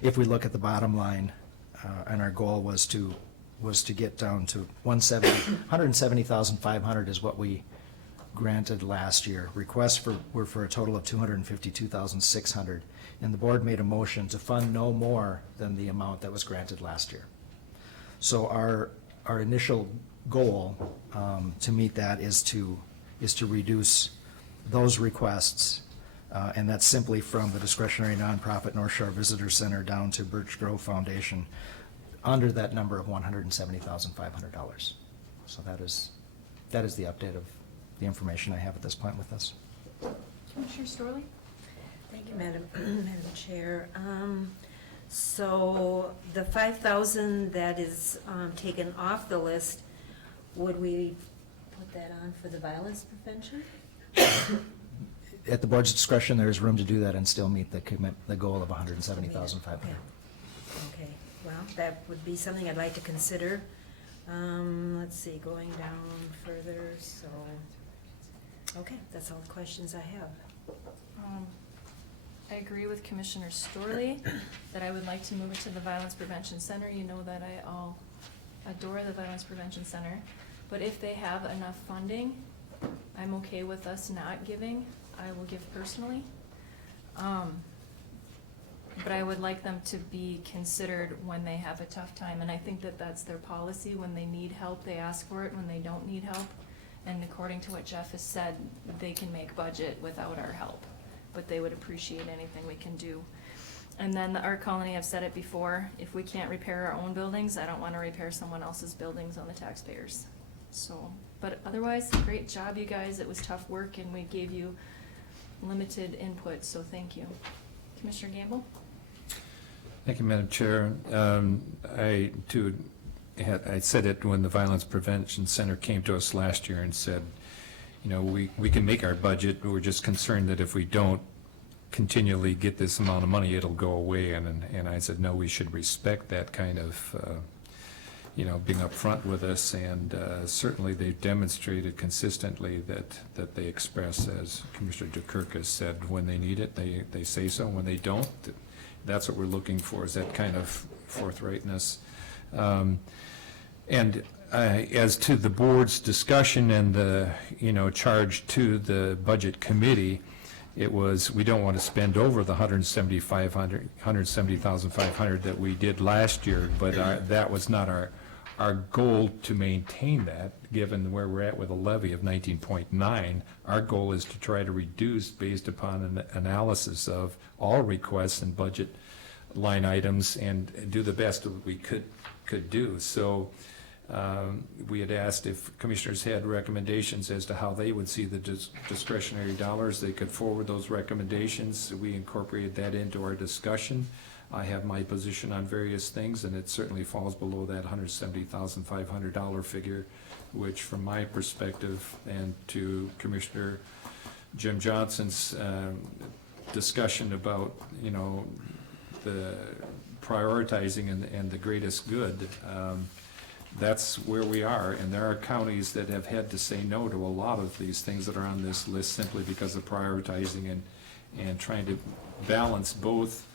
if we look at the bottom line, and our goal was to get down to $170,500 is what we granted last year. Requests were for a total of $252,600, and the board made a motion to fund no more than the amount that was granted last year. So our initial goal to meet that is to reduce those requests, and that's simply from the discretionary nonprofit North Shore Visitor Center down to Birch Grove Foundation, under that number of $170,500. So that is the update of the information I have at this point with this. Commissioner Storley? Thank you, Madam Chair. So the 5,000 that is taken off the list, would we put that on for the violence prevention? At the board's discretion, there is room to do that and still meet the goal of $170,500. Okay, well, that would be something I'd like to consider. Let's see, going down further, so, okay, that's all the questions I have. I agree with Commissioner Storley that I would like to move it to the Violence Prevention Center. You know that I adore the Violence Prevention Center. But if they have enough funding, I'm okay with us not giving. I will give personally. But I would like them to be considered when they have a tough time. And I think that that's their policy. When they need help, they ask for it. When they don't need help, and according to what Jeff has said, they can make budget without our help. But they would appreciate anything we can do. And then the Art Colony, I've said it before, if we can't repair our own buildings, I don't want to repair someone else's buildings on the taxpayers. So, But otherwise, great job, you guys. It was tough work, and we gave you limited input, so thank you. Commissioner Gamble? Thank you, Madam Chair. I said it when the Violence Prevention Center came to us last year and said, you know, we can make our budget, but we're just concerned that if we don't continually get this amount of money, it'll go away. And I said, no, we should respect that kind of, you know, being upfront with us. And certainly they've demonstrated consistently that they express, as Commissioner DeKirk has said, when they need it, they say so. When they don't, that's what we're looking for, is that kind of forthrightness. And as to the board's discussion and the, you know, charge to the budget committee, it was, we don't want to spend over the $170,500 that we did last year, but that was not our goal to maintain that, given where we're at with a levy of 19.9. Our goal is to try to reduce based upon an analysis of all requests and budget line items and do the best that we could do. So we had asked if commissioners had recommendations as to how they would see the discretionary dollars. They could forward those recommendations. We incorporated that into our discussion. I have my position on various things, and it certainly falls below that $170,500 figure, which from my perspective and to Commissioner Jim Johnson's discussion about, you know, the prioritizing and the greatest good, that's where we are. And there are counties that have had to say no to a lot of these things that are on this list simply because of prioritizing and trying to balance both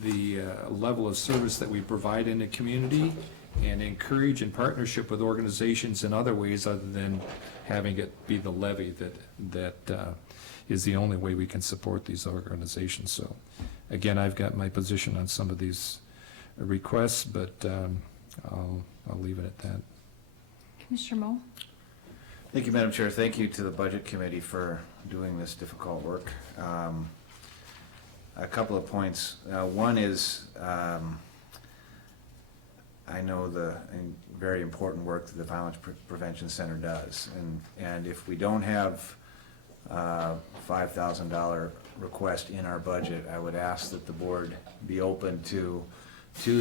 the level of service that we provide in the community and encourage in partnership with organizations in other ways other than having it be the levy that is the only way we can support these organizations. So again, I've got my position on some of these requests, but I'll leave it at that. Commissioner Moe? Thank you, Madam Chair. Thank you to the Budget Committee for doing this difficult work. A couple of points. One is, I know the very important work that the Violence Prevention Center does. And if we don't have $5,000 request in our budget, I would ask that the board be open to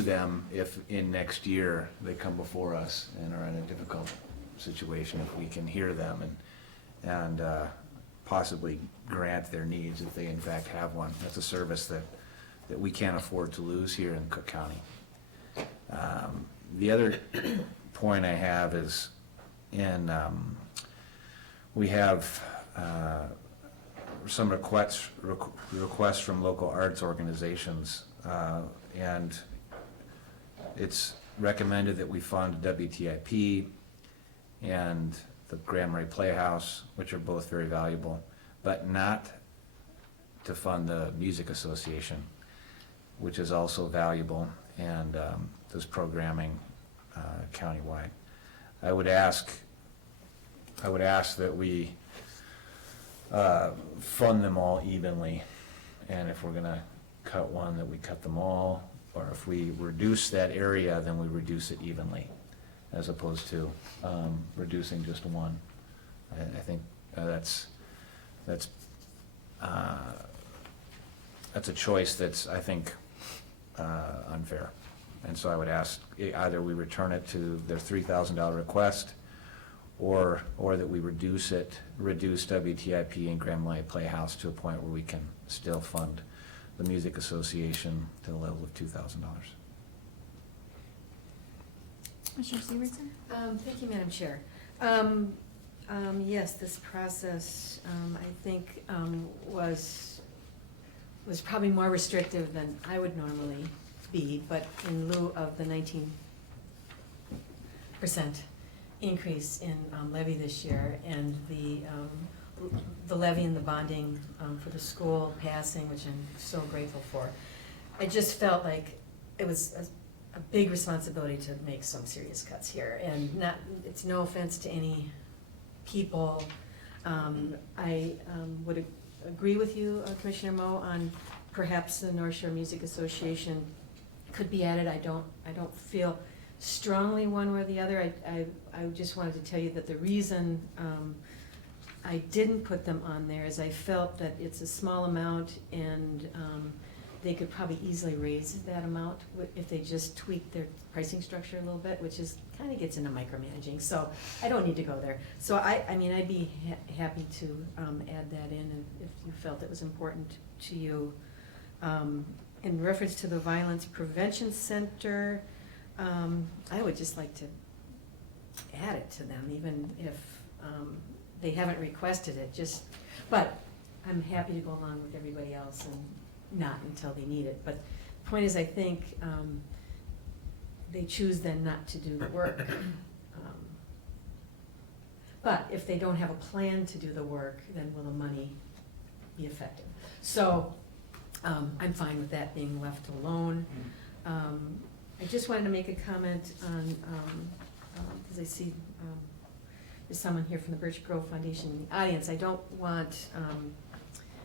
them if in next year they come before us and are in a difficult situation, if we can hear them and possibly grant their needs if they in fact have one. That's a service that we can't afford to lose here in Cook County. The other point I have is we have some requests from local arts organizations, and it's recommended that we fund WTIP and the Grand Marais Playhouse, which are both very valuable, but not to fund the Music Association, which is also valuable and does programming countywide. I would ask that we fund them all evenly, and if we're gonna cut one, that we cut them all, or if we reduce that area, then we reduce it evenly, as opposed to reducing just one. I think that's a choice that's, I think, unfair. And so I would ask either we return it to their $3,000 request, or that we reduce WTIP and Grand Marais Playhouse to a point where we can still fund the Music Association to the level of $2,000. Commissioner Severson? Thank you, Madam Chair. Yes, this process, I think, was probably more restrictive than I would normally be, but in lieu of the 19% increase in levy this year and the levy and the bonding for the school passing, which I'm so grateful for, I just felt like it was a big responsibility to make some serious cuts here. And it's no offense to any people. I would agree with you, Commissioner Moe, on perhaps the North Shore Music Association could be added. I don't feel strongly one way or the other. I just wanted to tell you that the reason I didn't put them on there is I felt that it's a small amount and they could probably easily raise that amount if they just tweak their pricing structure a little bit, which is, kind of gets into micromanaging, so I don't need to go there. So I mean, I'd be happy to add that in if you felt it was important to you. In reference to the Violence Prevention Center, I would just like to add it to them, even if they haven't requested it, but I'm happy to go along with everybody else and not until they need it. But the point is, I think they choose then not to do the work. But if they don't have a plan to do the work, then will the money be effective? So I'm fine with that being left alone. I just wanted to make a comment on, because I see there's someone here from the Birch Grove Foundation in the audience. I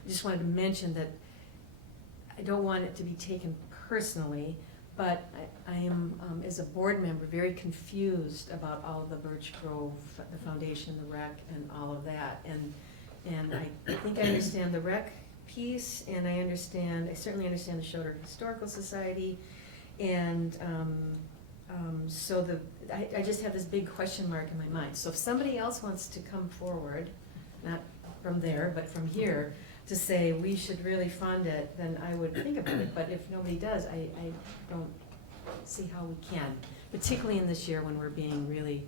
just wanted to mention that I don't want it to be taken personally, but I am, as a board member, very confused about all of the Birch Grove, the foundation, the rec, and all of that. And I think I understand the rec piece, and I certainly understand the Schroeder Historical Society, and so I just have this big question mark in my mind. So if somebody else wants to come forward, not from there, but from here, to say we should really fund it, then I would think about it. But if nobody does, I don't see how we can, particularly in this year when we're being really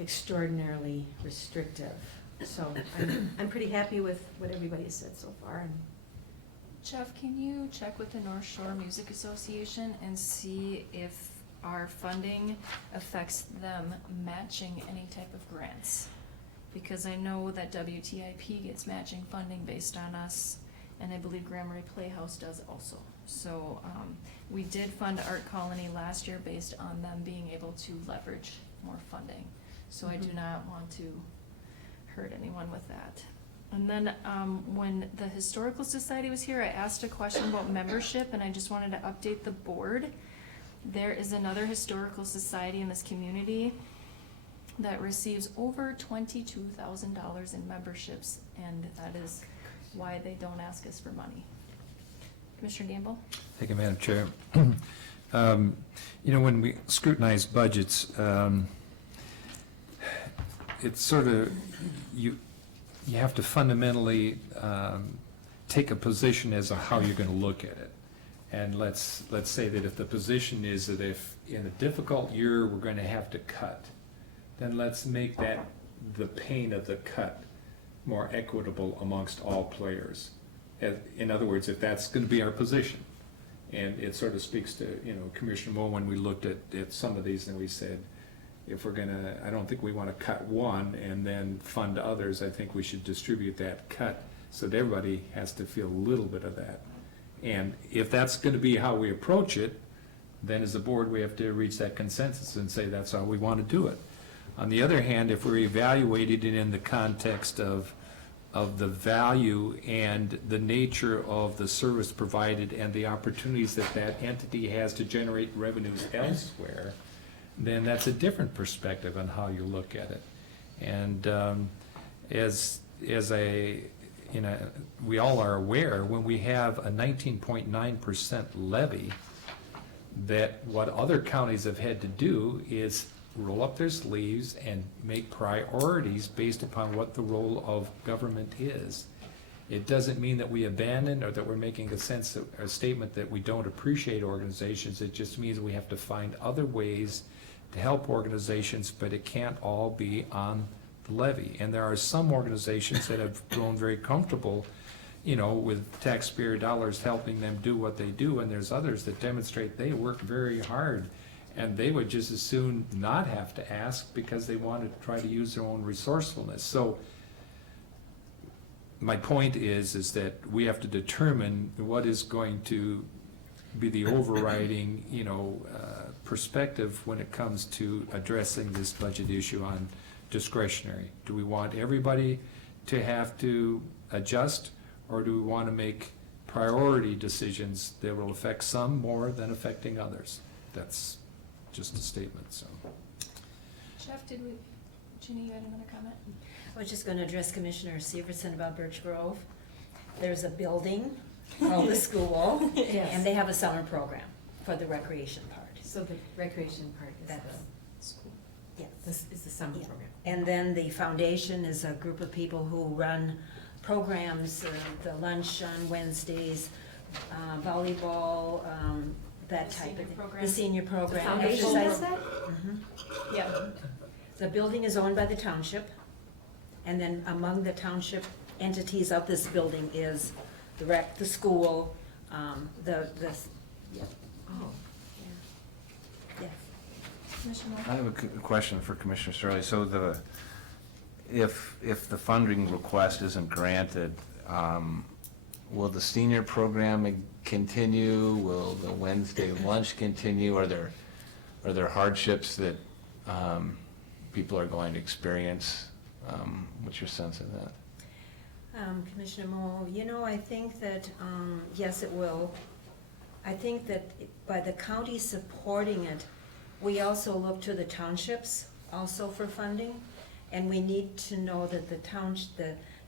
extraordinarily restrictive. So I'm pretty happy with what everybody has said so far. And Jeff, can you check with the North Shore Music Association and see if our funding affects them matching any type of grants? Because I know that WTIP gets matching funding based on us, and I believe Grand Marais Playhouse does also. So we did fund Art Colony last year based on them being able to leverage more funding. So I do not want to hurt anyone with that. And then when the Historical Society was here, I asked a question about membership, and I just wanted to update the board. There is another historical society in this community that receives over $22,000 in memberships, and that is why they don't ask us for money. Commissioner Gamble? Thank you, Madam Chair. You know, when we scrutinize budgets, it's sort of, you have to fundamentally take a position as to how you're going to look at it. And let's say that if the position is that if in a difficult year we're going to have to cut, then let's make that the pain of the cut more equitable amongst all players. In other words, if that's going to be our position. And it sort of speaks to, you know, Commissioner Moe, when we looked at some of these and we said, if we're gonna, I don't think we want to cut one and then fund others. I think we should distribute that cut so that everybody has to feel a little bit of that. And if that's going to be how we approach it, then as a board we have to reach that consensus and say that's how we want to do it. On the other hand, if we're evaluating it in the context of the value and the nature of the service provided and the opportunities that that entity has to generate revenues elsewhere, then that's a different perspective on how you look at it. And as we all are aware, when we have a 19.9% levy, that what other counties have had to do is roll up their sleeves and make priorities based upon what the role of government is. It doesn't mean that we abandon or that we're making a statement that we don't appreciate organizations. It just means we have to find other ways to help organizations, but it can't all be on the levy. And there are some organizations that have grown very comfortable, you know, with taxpayer dollars helping them do what they do, and there's others that demonstrate they work very hard and they would just as soon not have to ask because they want to try to use their own resourcefulness. So my point is that we have to determine what is going to be the overriding, you know, perspective when it comes to addressing this budget issue on discretionary. Do we want everybody to have to adjust, or do we want to make priority decisions that will affect some more than affecting others. That's just a statement, so. Jeff, Ginny, you had another comment? I was just gonna address Commissioner Severson about Birch Grove. There's a building called the school, Yes. and they have a summer program for the recreation part. So the recreation part is That's- the school, Yes. this is the summer Yeah. program. And then the foundation is a group of people who run programs, the lunch on Wednesdays, volleyball, that The type of senior thing. program. The senior program. foundation exercise- does that? Mhm. Yeah. The building is owned by the township, and then among the township entities of this building is the school, the, yeah. Oh, Yes. Commissioner Moore? I have a question for Commissioner Sterling. So if the funding request isn't granted, will the senior program continue? Will the Wednesday lunch continue? Are there hardships that people are going to experience? What's your sense of that? Commissioner Moe, I think that, yes, it will. I think that by the county supporting it, we also look to the townships also for funding, and we need to know that the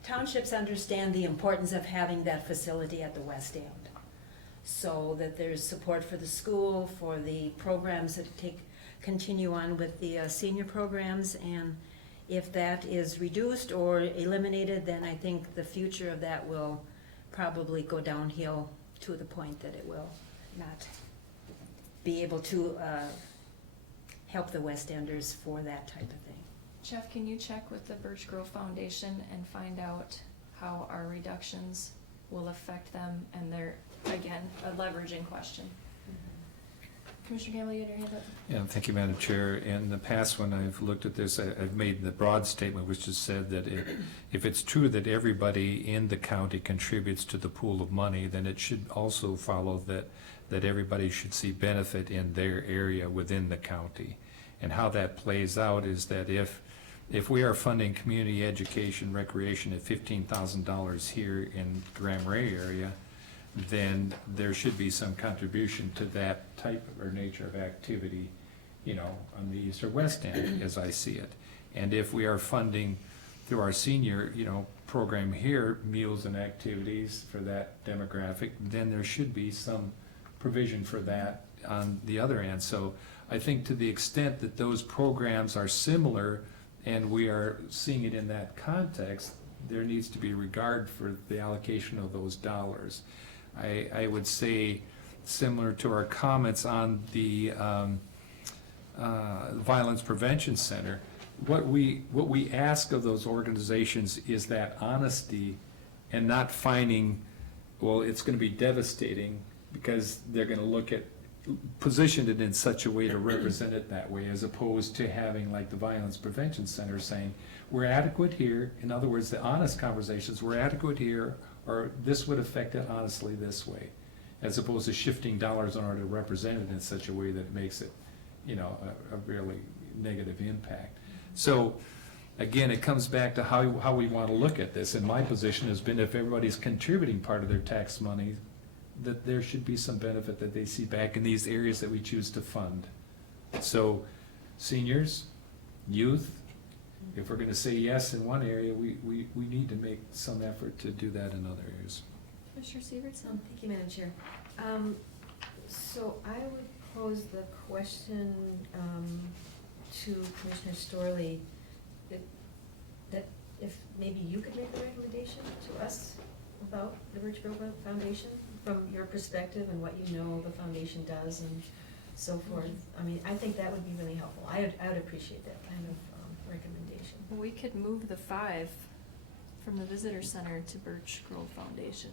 townships understand the importance of having that facility at the West End. So that there's support for the school, for the programs that continue on with the senior programs, and if that is reduced or eliminated, then I think the future of that will probably go downhill to the point that it will not be able to help the West Enders for that type of thing. Jeff, can you check with the Birch Grove Foundation and find out how our reductions will affect them? And they're, again, a leveraging question. Commissioner Gamble, you had your hand up? Yeah, thank you, Madam Chair. In the past, when I've looked at this, I've made the broad statement, which has said that if it's true that everybody in the county contributes to the pool of money, then it should also follow that everybody should see benefit in their area within the county. And how that plays out is that if we are funding community education recreation at $15,000 here in Grand Marais area, then there should be some contribution to that type or nature of activity, on the east or west end, as I see it. And if we are funding through our senior, program here, meals and activities for that demographic, then there should be some provision for that on the other end. So I think to the extent that those programs are similar and we are seeing it in that context, there needs to be regard for the allocation of those dollars. I would say, similar to our comments on the Violence Prevention Center, what we ask of those organizations is that honesty and not finding, well, it's going to be devastating because they're going to look at, position it in such a way to represent it that way, as opposed to having like the Violence Prevention Center saying, we're adequate here. In other words, the honest conversations, we're adequate here, or this would affect it honestly this way, as opposed to shifting dollars in order to represent it in such a way that makes it, a really negative impact. So, again, it comes back to how we want to look at this, and my position has been if everybody's contributing part of their tax money, that there should be some benefit that they see back in these areas that we choose to fund. So, seniors, youth, if we're gonna say yes in one area, we need to make some effort to do that in other areas. Commissioner Severson? Thank you, Madam Chair. So I would pose the question to Commissioner Storley, that if maybe you could make a recommendation to us about the Birch Grove Foundation, from your perspective and what you know the foundation does and so forth. I mean, I think that would be really helpful. I would appreciate that kind of recommendation. We could move the 5 from the visitor center to Birch Grove Foundation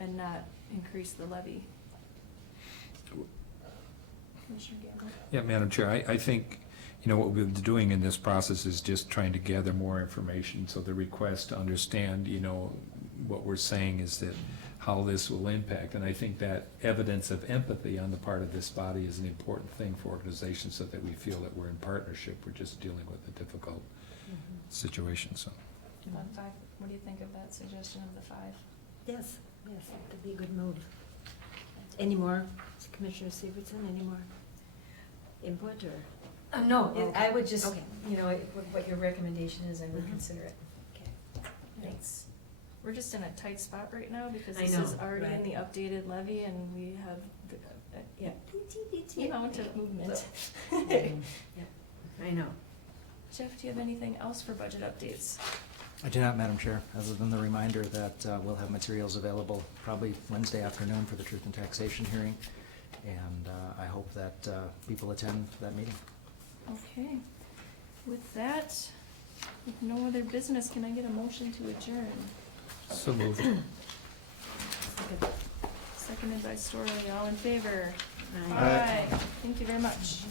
and not increase the levy. Commissioner Gamble? Yeah, Madam Chair, I think, what we've been doing in this process is just trying to gather more information. So the request to understand, what we're saying is that how this will impact. And I think that evidence of empathy on the part of this body is an important thing for organizations, so that we feel that we're in partnership. We're just dealing with a difficult situation, so. 1-5, what do you think of that suggestion of the 5? Yes, Yes, that'd be a good move. Any more, Commissioner Severson, any more input or? No, Okay. I would just, Okay. you know, what your recommendation is, I would Mhm. consider it. Okay, thanks. We're just in a tight spot right now because I this know, is already in right. the updated levy and we have the, Yeah. amount of movement. I know. Jeff, do you have anything else for budget updates? I do not, Madam Chair, other than the reminder that we'll have materials available probably Wednesday afternoon for the Truth and Taxation hearing, and I hope that people attend that meeting. Okay. With that, with no other business, can I get a motion to adjourn? So moved. Seconded by Storley, all in favor? Aye. Thank you very much.